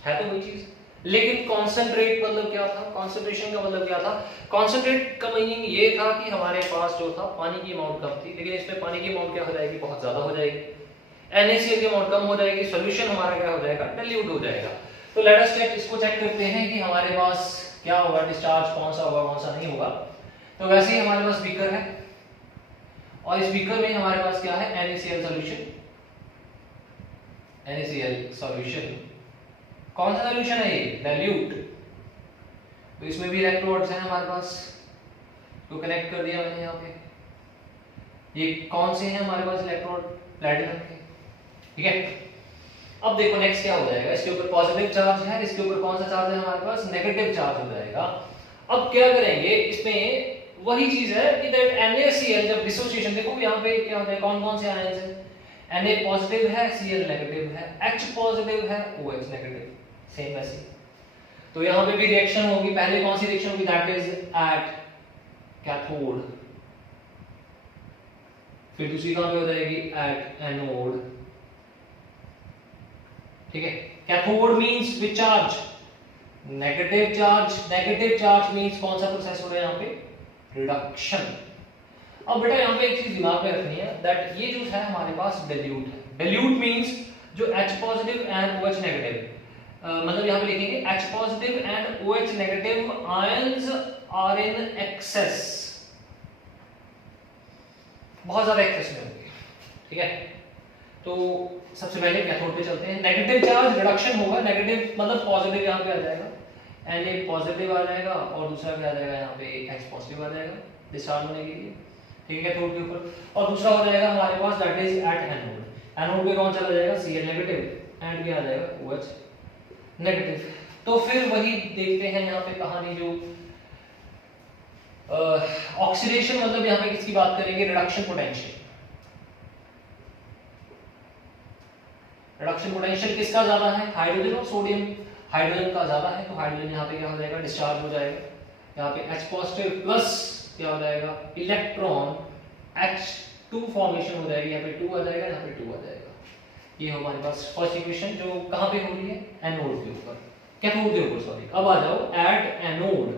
है तो वही चीज। लेकिन कॉन्सेंट्रेट मतलब क्या था, कॉन्सेंट्रेशन का मतलब क्या था, कॉन्सेंट्रेट का मीनिंग ये था कि हमारे पास जो था पानी की अमाउंट कम थी, लेकिन इसमें पानी की अमाउंट क्या हो जाएगी, बहुत ज्यादा हो जाएगी, NaCl की अमाउंट कम हो जाएगी, सॉल्यूशन हमारा क्या हो जाएगा, डाइल्यूट हो जाएगा। तो लेट अस चेक, इसको चेक करते हैं कि हमारे पास क्या होगा, डिस्चार्ज कौन सा होगा कौन सा नहीं होगा। तो वैसे ही हमारे पास बीकर है और इस बीकर में हमारे पास क्या है, NaCl सॉल्यूशन, NaCl सॉल्यूशन, कौन सा सॉल्यूशन है ये, डाइल्यूट। तो इसमें भी इलेक्ट्रोड्स हैं हमारे पास, तो कनेक्ट कर दिया मैंने यहाँ पे। ये कौन से हैं हमारे पास इलेक्ट्रोड, प्लैटिनम के, ठीक है। अब देखो नेक्स्ट क्या हो जाएगा, इसके ऊपर पॉजिटिव चार्ज है, इसके ऊपर कौन सा चार्ज है हमारे पास, नेगेटिव चार्ज हो जाएगा। अब क्या करेंगे, इसमें वही चीज है कि दैट NaCl जब डिसोसिएशन, देखो यहाँ पे क्या होता है, कौन कौन से आयंस है, Na पॉजिटिव है, Cl नेगेटिव है, H पॉजिटिव है, OH नेगेटिव, सेम वैसे। तो यहाँ पे भी रिएक्शन होगी, पहले कौन सी रिएक्शन होगी, दैट इज एट कैथोड, फिर दूसरी कहां पे हो जाएगी, एट एनोड, ठीक है। Cathode means which charge, negative charge, negative charge means कौन सा प्रोसेस हो रहा है यहाँ पे, रिडक्शन। अब बेटा यहाँ पे एक चीज दिमाग में रखनी है, दैट ये जो है हमारे पास डाइल्यूट है, डाइल्यूट मींस जो H positive and OH negative, मतलब यहाँ पे लिखेंगे H positive and OH negative ions are in excess, बहुत ज्यादा एक्सेस में होंगे, ठीक है। तो सबसे पहले कैथोड पे चलते हैं, नेगेटिव चार्ज रिडक्शन होगा, नेगेटिव मतलब पॉजिटिव यहाँ पे आ जाएगा, Na पॉजिटिव आ जाएगा और दूसरा क्या आ जाएगा यहाँ पे H पॉजिटिव आ जाएगा डिस्चार्ज होने के लिए, ठीक है, कैथोड के ऊपर। और दूसरा हो जाएगा हमारे पास that is at anode, anode पे कौन चला जाएगा, Cl नेगेटिव एंड क्या आ जाएगा, OH नेगेटिव। तो फिर वही देखते हैं यहाँ पे कहानी, जो ऑक्सीडेशन मतलब यहाँ पे किसकी बात करेंगे, रिडक्शन पोटेंशियल। रिडक्शन पोटेंशियल किसका ज्यादा है, हाइड्रोजन और सोडियम, हाइड्रोजन का ज्यादा है, तो हाइड्रोजन यहाँ पे क्या हो जाएगा, डिस्चार्ज हो जाएगा, यहाँ पे H पॉजिटिव प्लस क्या हो जाएगा, इलेक्ट्रॉन H2 फॉर्मेशन हो जाएगी, यहाँ पे 2 आ जाएगा, यहाँ पे 2 आ जाएगा। ये हमारे पास फर्स्ट इक्वेशन जो कहां पे हो रही है, एनोड के ऊपर, कैथोड के ऊपर सॉरी। अब आ जाओ एट एनोड,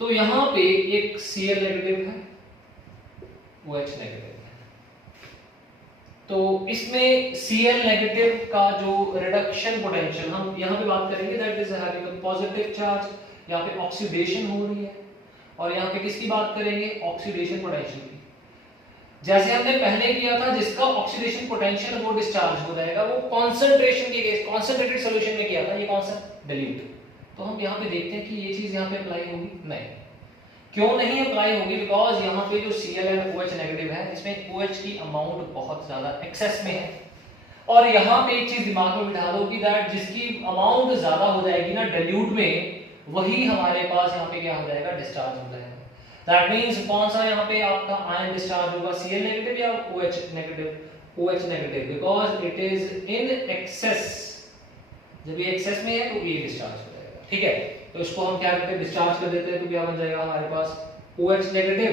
तो यहां पे एक Cl नेगेटिव है, OH नेगेटिव है, तो इसमें Cl नेगेटिव का जो रिडक्शन पोटेंशियल हम यहां पे बात करेंगे, that is having positive charge, यहां पे ऑक्सीडेशन हो रही है, और यहां पे किसकी बात करेंगे, ऑक्सीडेशन पोटेंशियल की। जैसे हमने पहले किया था, जिसका ऑक्सीडेशन पोटेंशियल वो डिस्चार्ज हो जाएगा, वो कंसंट्रेशन के केस, कंसंट्रेटेड सॉल्यूशन में किया था, ये कौन सा, डाइल्यूट। तो हम यहाँ पे देखते हैं कि ये चीज यहाँ पे अप्लाई होगी, नहीं, क्यों नहीं अप्लाई होगी, बिकॉज यहाँ पे जो Cl एंड OH नेगेटिव है, इसमें OH की अमाउंट बहुत ज्यादा एक्सेस में है। और यहाँ पे एक चीज दिमाग में बिठा दो कि दैट जिसकी अमाउंट ज्यादा हो जाएगी ना डाइल्यूट में, वही हमारे पास यहाँ पे क्या हो जाएगा, डिस्चार्ज हो जाएगा। दैट मींस कौन सा यहाँ पे आपका आयन डिस्चार्ज होगा, Cl नेगेटिव या OH negative, OH negative, because it is in excess. जब ये एक्सेस में है तो ये डिस्चार्ज हो जाएगा, ठीक है। तो इसको हम क्या करते हैं, डिस्चार्ज कर देते हैं, तो क्या बन जाएगा हमारे पास OH नेगेटिव।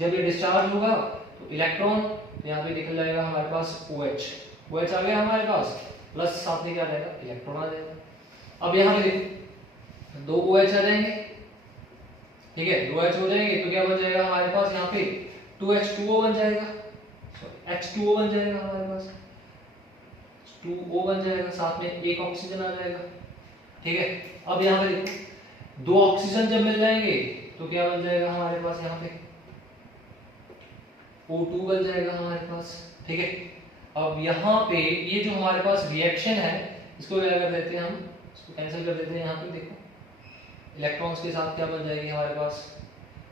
जब ये डिस्चार्ज होगा तो इलेक्ट्रॉन यहाँ पे निकल जाएगा हमारे पास OH आ गया हमारे पास, प्लस साथ में क्या आ जाएगा, इलेक्ट्रॉन आ जाएगा। अब यहाँ पे देखो 2 OH आ जाएंगे, ठीक है, 2 H हो जाएंगे, तो क्या बन जाएगा हमारे पास यहाँ पे 2H2O बन जाएगा, सॉरी H2O बन जाएगा हमारे पास, 2O बन जाएगा, साथ में एक ऑक्सीजन आ जाएगा, ठीक है। अब यहाँ पे देखो 2 ऑक्सीजन जब मिल जाएंगे तो क्या बन जाएगा हमारे पास, यहाँ पे O2 बन जाएगा हमारे पास, ठीक है। अब यहाँ पे ये जो हमारे पास रिएक्शन है, इसको क्या कर देते हैं हम, इसको कैंसिल कर देते हैं। यहाँ पे देखो इलेक्ट्रॉन्स के साथ क्या बन जाएगी हमारे पास,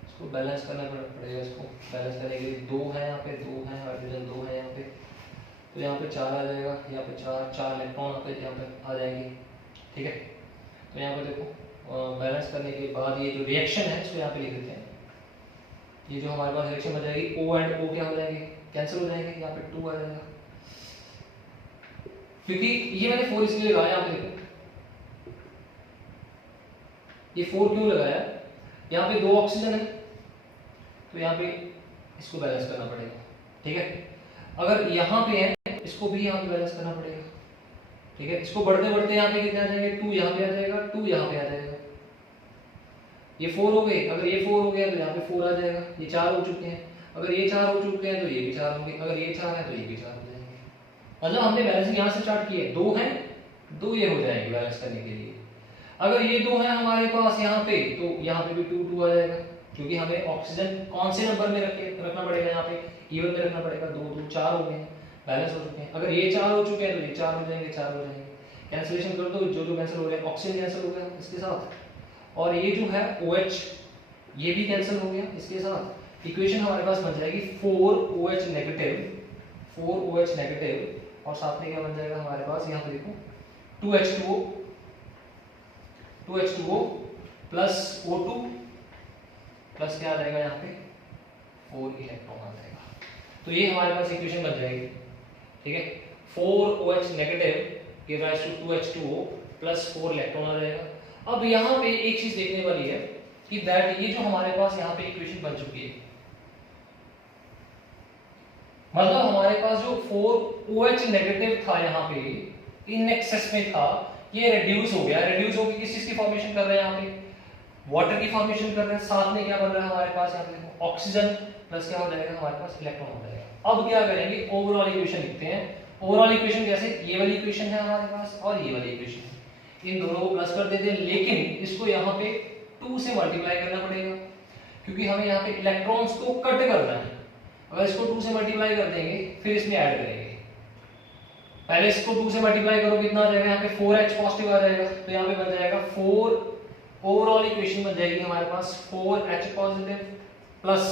इसको बैलेंस करना पड़ेगा, इसको बैलेंस करने के लिए 2 है, यहाँ पे 2 है, हाइड्रोजन 2 है यहाँ पे, तो यहाँ पे 4 आ जाएगा, यहाँ पे 4 इलेक्ट्रॉन यहाँ पे आ जाएंगे, ठीक है। तो यहाँ पे देखो बैलेंस करने के बाद ये जो रिएक्शन है इसको यहाँ पे लिख देते हैं। ये जो हमारे पास रिएक्शन बन जाएगी, O एंड O क्या हो जाएंगे, कैंसिल हो जाएंगे, यहाँ पे 2 आ जाएगा, क्योंकि ये मैंने 4 इसलिए लगाया, यहाँ पे देखो ये 4 क्यों लगाया, यहाँ पे 2 ऑक्सीजन है तो यहाँ पे इसको बैलेंस करना पड़ेगा, ठीक है। अगर यहाँ पे है इसको भी यहाँ पे बैलेंस करना पड़ेगा, ठीक है। इसको बढ़ते बढ़ते यहाँ पे कितने आ जाएंगे, 2 यहाँ पे आ जाएगा, 2 यहाँ पे आ जाएगा, ये 4 हो गए। अगर ये 4 हो गया तो यहाँ पे 4 आ जाएगा, ये 4 हो चुके हैं। अगर ये 4 हो चुके हैं तो ये भी 4 होंगे, अगर ये 4 है तो ये भी 4 हो जाएंगे। मतलब हमने बैलेंसिंग यहाँ से स्टार्ट किए, 2 हैं 2 ये हो जाएंगे बैलेंस करने के लिए। अगर ये 2 है हमारे पास यहाँ पे तो यहाँ पे भी 2 2 आ जाएगा, क्योंकि हमें ऑक्सीजन कौन से नंबर में रखना पड़ेगा, यहाँ पे इवन में रखना पड़ेगा। 2 2 4 हो गए हैं, बैलेंस हो चुके हैं। अगर ये 4 हो चुके हैं तो ये 4 हो जाएंगे, 4 हो जाएंगे। कैंसिलेशन कर दो, जो जो कैंसिल हो रहे हैं, ऑक्सीजन कैंसिल हो गया इसके साथ, और ये जो है OH ये भी कैंसिल हो गया इसके साथ। इक्वेशन हमारे पास बन जाएगी 4OH नेगेटिव, 4OH नेगेटिव, और साथ में क्या बन जाएगा हमारे पास, यहाँ पे देखो 2H2O, 2H2O plus O2 plus क्या आ जाएगा यहाँ पे 4 इलेक्ट्रॉन आ जाएगा। तो ये हमारे पास इक्वेशन बन जाएगी, ठीक है। 4OH negative give rise to 2H2O plus 4 electron आ जाएगा। अब यहाँ पे एक चीज देखने वाली है कि दैट ये जो हमारे पास यहाँ पे इक्वेशन बन चुकी है, मतलब हमारे पास जो 4OH नेगेटिव था यहाँ पे इन एक्सेस में था, ये रिड्यूस हो गया। रिड्यूस होकर किस चीज की फॉर्मेशन कर रहे हैं, यहाँ पे वाटर की फॉर्मेशन कर रहे हैं। साथ में क्या बन रहा है हमारे पास, यहाँ पे देखो ऑक्सीजन प्लस क्या हो जाएगा हमारे पास इलेक्ट्रॉन हो जाएगा। अब क्या करेंगे, ओवरऑल इक्वेशन लिखते हैं। ओवरऑल इक्वेशन कैसे, ये वाली इक्वेशन है हमारे पास और ये वाली इक्वेशन है, इन दोनों को प्लस कर देते हैं, लेकिन इसको यहाँ पे 2 से मल्टीप्लाई करना पड़ेगा, क्योंकि हमें यहाँ पे इलेक्ट्रॉन्स को कट करना है। अगर इसको 2 से मल्टीप्लाई कर देंगे फिर इसमें ऐड करेंगे। पहले इसको 2 से मल्टीप्लाई करो, कितना आ जाएगा यहाँ पे 4H पॉजिटिव आ जाएगा, तो यहाँ पे बन जाएगा 4, ओवरऑल इक्वेशन बन जाएगी हमारे पास 4H पॉजिटिव प्लस,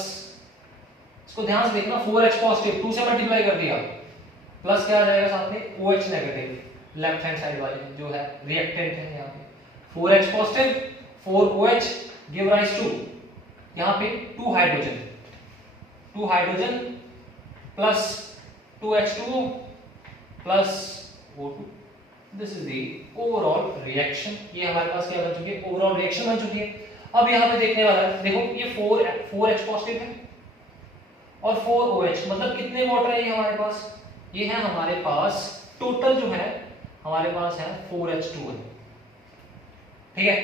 इसको ध्यान से देखना, 4H पॉजिटिव 2 से मल्टीप्लाई कर दिया, प्लस क्या आ जाएगा साथ में OH negative, left hand side वाली जो है रिएक्टेंट है यहाँ पे 4H positive 4OH give rise to यहाँ पे 2 hydrogen plus 2H2O plus O2। This is the overall reaction. ये हमारे पास क्या बन चुकी है, ओवरऑल रिएक्शन बन चुकी है। अब यहाँ पे देखने वाला है, देखो ये 4H पॉजिटिव है और 4OH, मतलब कितने वाटर है ये हमारे पास, ये है हमारे पास टोटल जो है हमारे पास है 4H2O, ठीक है।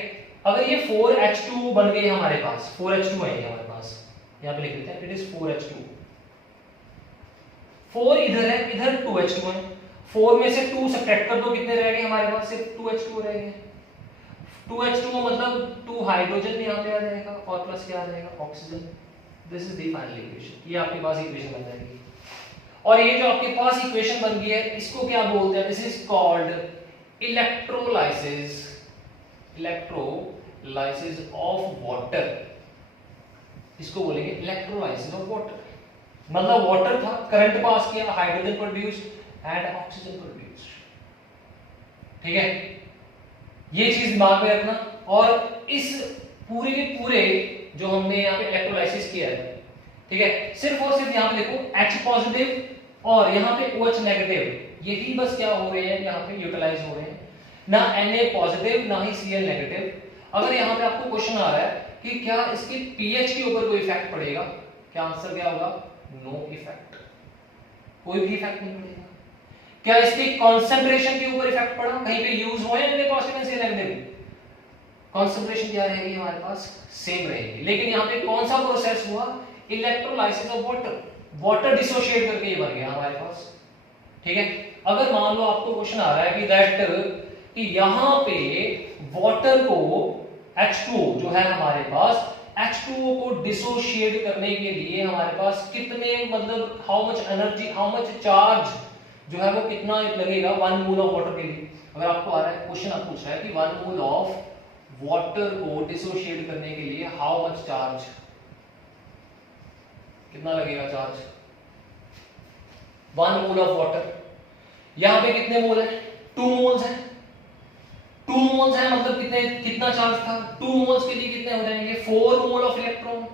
अगर ये 4H2O बन गई हमारे पास, 4H2 है ये हमारे पास, यहाँ पे लिख देते हैं इट इज 4H2। 4 इधर है, इधर 2H2 है, 4 में से 2 सब्ट्रैक्ट कर दो, कितने रह गए हमारे पास, सिर्फ 2H2 रह गए। 2H2 मतलब 2 हाइड्रोजन भी यहाँ पे आ जाएगा और प्लस क्या आ जाएगा oxygen. This is the final equation, ये आपके पास इक्वेशन बन जाएगी। और ये जो आपके पास इक्वेशन बन गई है इसको क्या बोलते हैं, this is called electrolysis, electrolysis of water, इसको बोलेंगे इलेक्ट्रोलाइसिस ऑफ वाटर। मतलब वाटर था, करंट पास किया, hydrogen produced and oxygen produced, ठीक है। ये चीज दिमाग में रखना। और इस पूरे के पूरे जो हमने यहाँ पे इलेक्ट्रोलाइसिस किया है, ठीक है, सिर्फ और सिर्फ यहाँ पे देखो H पॉजिटिव और यहाँ पे OH नेगेटिव, यही बस क्या हो रहे हैं यहाँ पे यूटिलाइज हो रहे हैं, ना Na पॉजिटिव ना ही Cl नेगेटिव। अगर यहाँ पे आपको क्वेश्चन आ रहा है कि क्या इसके pH के ऊपर कोई इफेक्ट पड़ेगा, क्या आंसर क्या होगा, नो इफेक्ट, कोई भी इफेक्ट नहीं पड़ेगा। क्या इसके कंसंट्रेशन के ऊपर इफेक्ट पड़ा, कहीं पे यूज हुए Na positive and Cl negative, concentration क्या रहेगी हमारे पास, सेम रहेगी। लेकिन यहाँ पे कौन सा प्रोसेस हुआ, electrolysis of water, water dissociate करके ये बन गया हमारे पास, ठीक है। अगर मान लो आपको क्वेश्चन आ रहा है कि दैट कि यहाँ पे वाटर को H2O जो है हमारे पास, H2O को डिसोशिएट करने के लिए हमारे पास कितने, मतलब how much energy, how much charge जो है वो कितना लगेगा 1 मोल ऑफ वाटर के लिए। अगर आपको आ रहा है क्वेश्चन, आप पूछ रहा है कि 1 मोल ऑफ वाटर को डिसोशिएट करने के लिए हाउ मच चार्ज, कितना लगेगा चार्ज, 1 मोल ऑफ वाटर। यहां पे कितने मोल है, 2 मोल्स है, 2 मोल्स है, मतलब कितने, कितना चार्ज था, 2 मोल्स के लिए कितने हो जाएंगे 4 मोल ऑफ इलेक्ट्रॉन।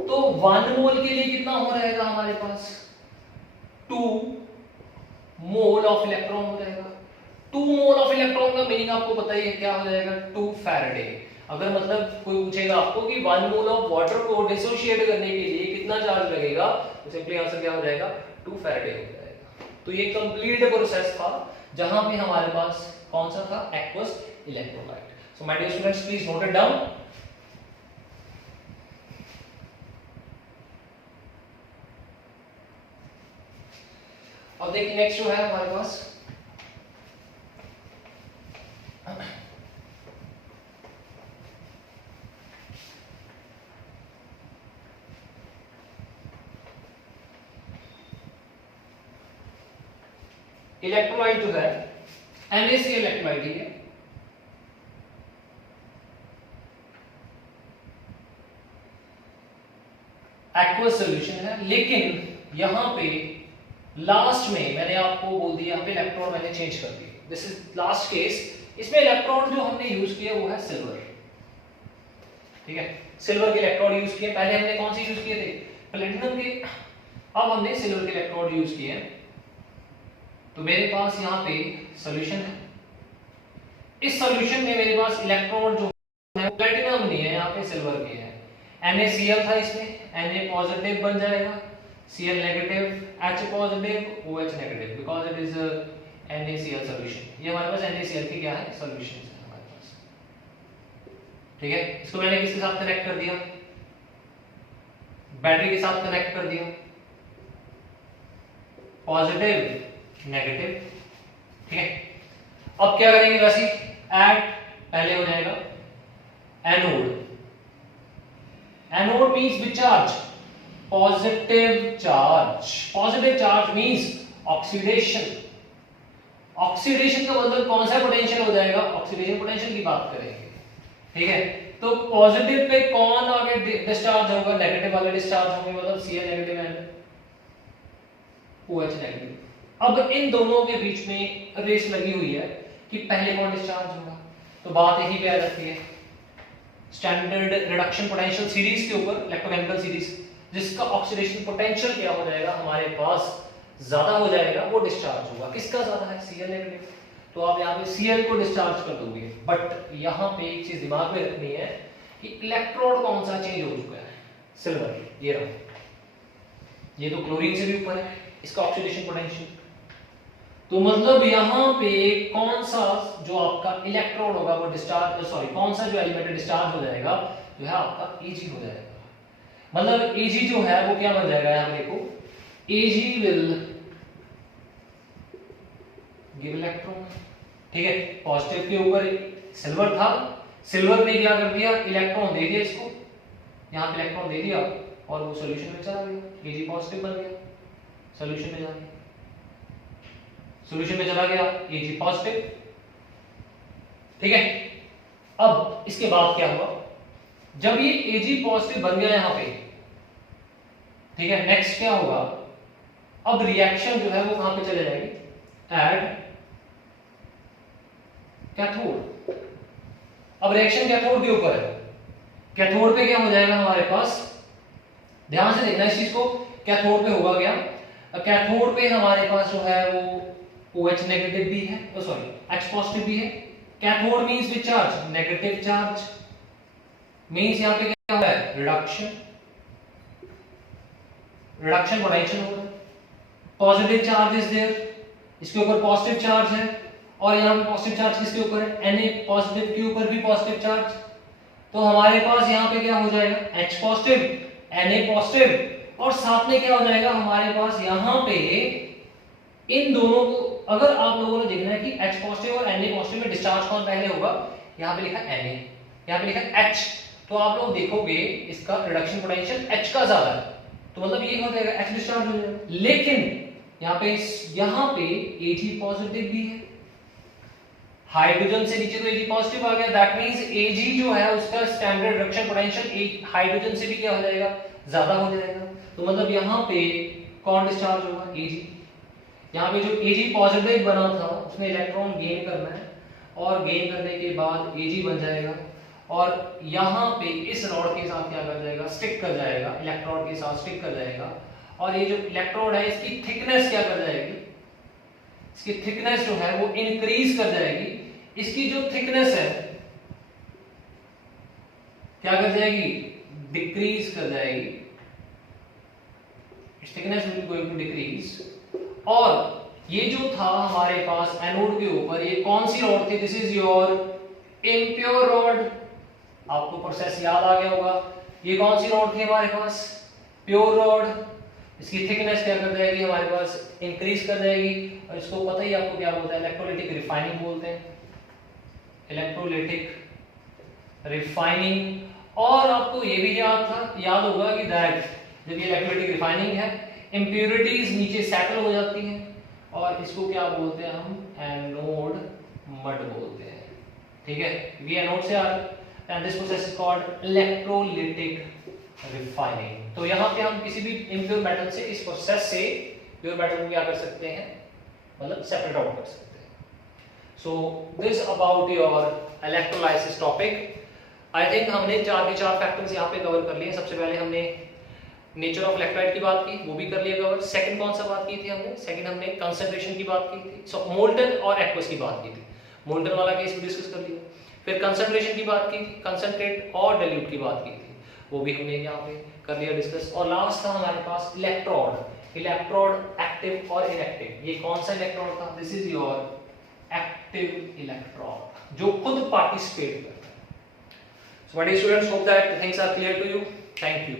तो 1 मोल के लिए कितना हो जाएगा हमारे पास 2 मोल ऑफ इलेक्ट्रॉन हो जाएगा। 2 मोल ऑफ इलेक्ट्रॉन का मीनिंग आपको पता ही है, क्या हो जाएगा 2 फैराडे। अगर मतलब कोई पूछेगा आपको कि 1 मोल ऑफ वाटर को डिसोशिएट करने के लिए कितना चार्ज लगेगा, तो सिंपली आंसर क्या हो जाएगा 2 फैराडे हो जाएगा। तो ये कंप्लीट प्रोसेस था जहां पे हमारे पास कौन सा था, aqueous electrolyte. So my dear students please note it down. अब देखिए नेक्स्ट जो है हमारे पास इलेक्ट्रोलाइट जो है NaCl इलेक्ट्रोलाइट ही है। एक्वस सॉल्यूशन है, लेकिन यहां पे लास्ट में मैंने आपको बोल दिया, यहां पे इलेक्ट्रॉन मैंने चेंज कर दिए। This is last case. इसमें इलेक्ट्रॉन जो हमने यूज किया वो है सिल्वर, ठीक है, सिल्वर के इलेक्ट्रोड यूज किए। पहले हमने कौन सी यूज किए थे, प्लेटिनम के, अब हमने सिल्वर के इलेक्ट्रोड यूज किए हैं। तो मेरे पास यहाँ पे सॉल्यूशन है, इस सॉल्यूशन में मेरे पास इलेक्ट्रॉन जो है प्लेटिनम नहीं है, यहाँ पे सिल्वर के है। NaCl था, इसमें Na पॉजिटिव बन जाएगा, Cl negative, H positive, OH negative, because it is NaCl solution. ये हमारे पास NaCl की क्या है, सॉल्यूशन है हमारे पास, ठीक है। इसको मैंने किसके साथ कनेक्ट कर दिया, बैटरी के साथ कनेक्ट कर दिया, पॉजिटिव नेगेटिव, ठीक है। अब क्या करेंगे, वैसे ऐड पहले हो जाएगा anode. Anode means which charge, positive charge. Positive charge means oxidation. Oxidation का मतलब कौन सा पोटेंशियल हो जाएगा, ऑक्सीडेशन पोटेंशियल की बात करेंगे, ठीक है। तो पॉजिटिव पे कौन आगे डिस्चार्ज होगा, नेगेटिव वाले डिस्चार्ज होंगे, मतलब Cl negative and OH negative. अब इन दोनों के बीच में रेस लगी हुई है कि पहले कौन डिस्चार्ज होगा। तो बात यही पे आ जाती है स्टैंडर्ड रिडक्शन पोटेंशियल सीरीज के ऊपर, इलेक्ट्रोकेमिकल सीरीज, जिसका ऑक्सीडेशन पोटेंशियल क्या हो जाएगा हमारे पास ज्यादा हो जाएगा, वो डिस्चार्ज होगा। किसका ज्यादा है, Cl नेगेटिव। तो आप यहाँ पे Cl को डिस्चार्ज कर दोगे, बट यहाँ पे एक चीज दिमाग में रखनी है कि इलेक्ट्रोड कौन सा चेंज हो चुका है, सिल्वर, ये रहा, ये तो क्लोरीन से भी ऊपर है, इसका ऑक्सीडेशन पोटेंशियल। तो मतलब यहाँ पे कौन सा जो आपका इलेक्ट्रोड होगा वो डिस्चार्ज, सॉरी कौन सा जो एलिमेंट डिस्चार्ज हो जाएगा, जो है आपका Ag हो जाएगा। मतलब Ag जो है वो क्या बन जाएगा, यहाँ पे देखो, Ag विल गिव इलेक्ट्रॉन, ठीक है। पॉजिटिव के ऊपर सिल्वर था, सिल्वर ने क्या कर दिया, इलेक्ट्रॉन दे दिया इसको, यहाँ पे इलेक्ट्रॉन दे दिया और वो सॉल्यूशन में चला गया, Ag पॉजिटिव बन गया, सॉल्यूशन में जा गया, सॉल्यूशन में चला गया, Ag पॉजिटिव, ठीक है। अब इसके बाद क्या हुआ, जब ये Ag पॉजिटिव बन गया यहां पे, ठीक है, नेक्स्ट क्या होगा, अब रिएक्शन जो है वो कहां पे चले जाएगी, ऐड कैथोड। अब रिएक्शन कैथोड के ऊपर है, कैथोड पे क्या हो जाएगा हमारे पास, ध्यान से देखना इस चीज को, कैथोड पे होगा क्या, कैथोड पे हमारे पास जो है वो OH नेगेटिव भी है, सॉरी H पॉजिटिव भी है। Cathode means which charge, negative charge, means यहां पे क्या हो रहा है, रिडक्शन, रिडक्शन पोटेंशियल हो रहा है। पॉजिटिव चार्ज इज देयर, इसके ऊपर पॉजिटिव चार्ज है, और यहां पे पॉजिटिव चार्ज किसके ऊपर है, Na पॉजिटिव के ऊपर भी पॉजिटिव चार्ज। तो हमारे पास यहां पे क्या हो जाएगा, H पॉजिटिव, Na पॉजिटिव, और साथ में क्या हो जाएगा हमारे पास यहां पे इन दोनों को, अगर आप लोगों ने देखना है कि H पॉजिटिव और Na पॉजिटिव में डिस्चार्ज कौन पहले होगा, यहाँ पे लिखा है Na, यहाँ पे लिखा है H, तो आप लोग देखोगे इसका रिडक्शन पोटेंशियल H का ज्यादा है, तो मतलब ये हो जाएगा H डिस्चार्ज हो जाएगा। लेकिन यहाँ पे Ag पॉजिटिव भी है, हाइड्रोजन से नीचे तो Ag पॉजिटिव आ गया, दैट मींस Ag जो है उसका स्टैंडर्ड रिडक्शन पोटेंशियल हाइड्रोजन से भी क्या हो जाएगा, ज्यादा हो जाएगा। तो मतलब यहाँ पे कौन डिस्चार्ज होगा, Ag। यहाँ पे जो Ag पॉजिटिव बना था उसमें इलेक्ट्रॉन गेन करना है, और गेन करने के बाद Ag बन जाएगा, और यहाँ पे इस रॉड के साथ क्या कर जाएगा, स्टिक कर जाएगा, इलेक्ट्रोड के साथ स्टिक कर जाएगा, और ये जो इलेक्ट्रोड है इसकी थिकनेस क्या कर जाएगी, इसकी थिकनेस जो है वो इंक्रीज कर जाएगी, इसकी जो थिकनेस है क्या कर जाएगी, डिक्रीज कर जाएगी, thickness will going to decrease. और ये जो था हमारे पास एनोड के ऊपर, ये कौन सी रॉड थी, this is your impure rod, आपको प्रोसेस याद आ गया होगा। ये कौन सी रॉड थी हमारे पास, प्योर रॉड, इसकी थिकनेस क्या कर जाएगी हमारे पास, इंक्रीज कर जाएगी। और इसको पता ही आपको क्या बोलते हैं, इलेक्ट्रोलाइटिक रिफाइनिंग बोलते हैं, इलेक्ट्रोलाइटिक रिफाइनिंग। और आपको ये भी याद होगा कि दैट जब ये इलेक्ट्रोलाइटिक रिफाइनिंग है, इंप्योरिटीज नीचे सेटल हो जाती हैं, और इसको क्या बोलते हैं हम, एनोड मड बोलते हैं, ठीक है, ये एनोड से आ रहा है। And this process is called electrolytic refining. तो यहाँ पे हम किसी भी इम्प्योर मेटल से, इस प्रोसेस से प्योर मेटल को क्या कर सकते हैं, मतलब सेपरेट आउट कर सकते हैं। So this about your electrolysis topic. I think हमने 4 के 4 फैक्टर्स यहाँ पे कवर कर लिए। सबसे पहले हमने नेचर ऑफ इलेक्ट्रोलाइट की बात की, वो भी कर लिया कवर। सेकंड कौन सा बात की थी हमने, सेकंड हमने कंसंट्रेशन की बात की थी, सो मोल्टन और एक्वस की बात की थी, मोल्टन वाला केस भी डिस्कस कर लिया। फिर कंसंट्रेशन की बात की थी, कंसंट्रेट और डाइल्यूट की बात की थी, वो भी हमने यहाँ पे कर लिया डिस्कस। और लास्ट था हमारे पास इलेक्ट्रोड, इलेक्ट्रोड एक्टिव और इनएक्टिव। ये कौन सा इलेक्ट्रोड था, this is your active electrode, जो खुद पार्टिसिपेट करता है। So my dear students, hope that things are clear to you. Thank you.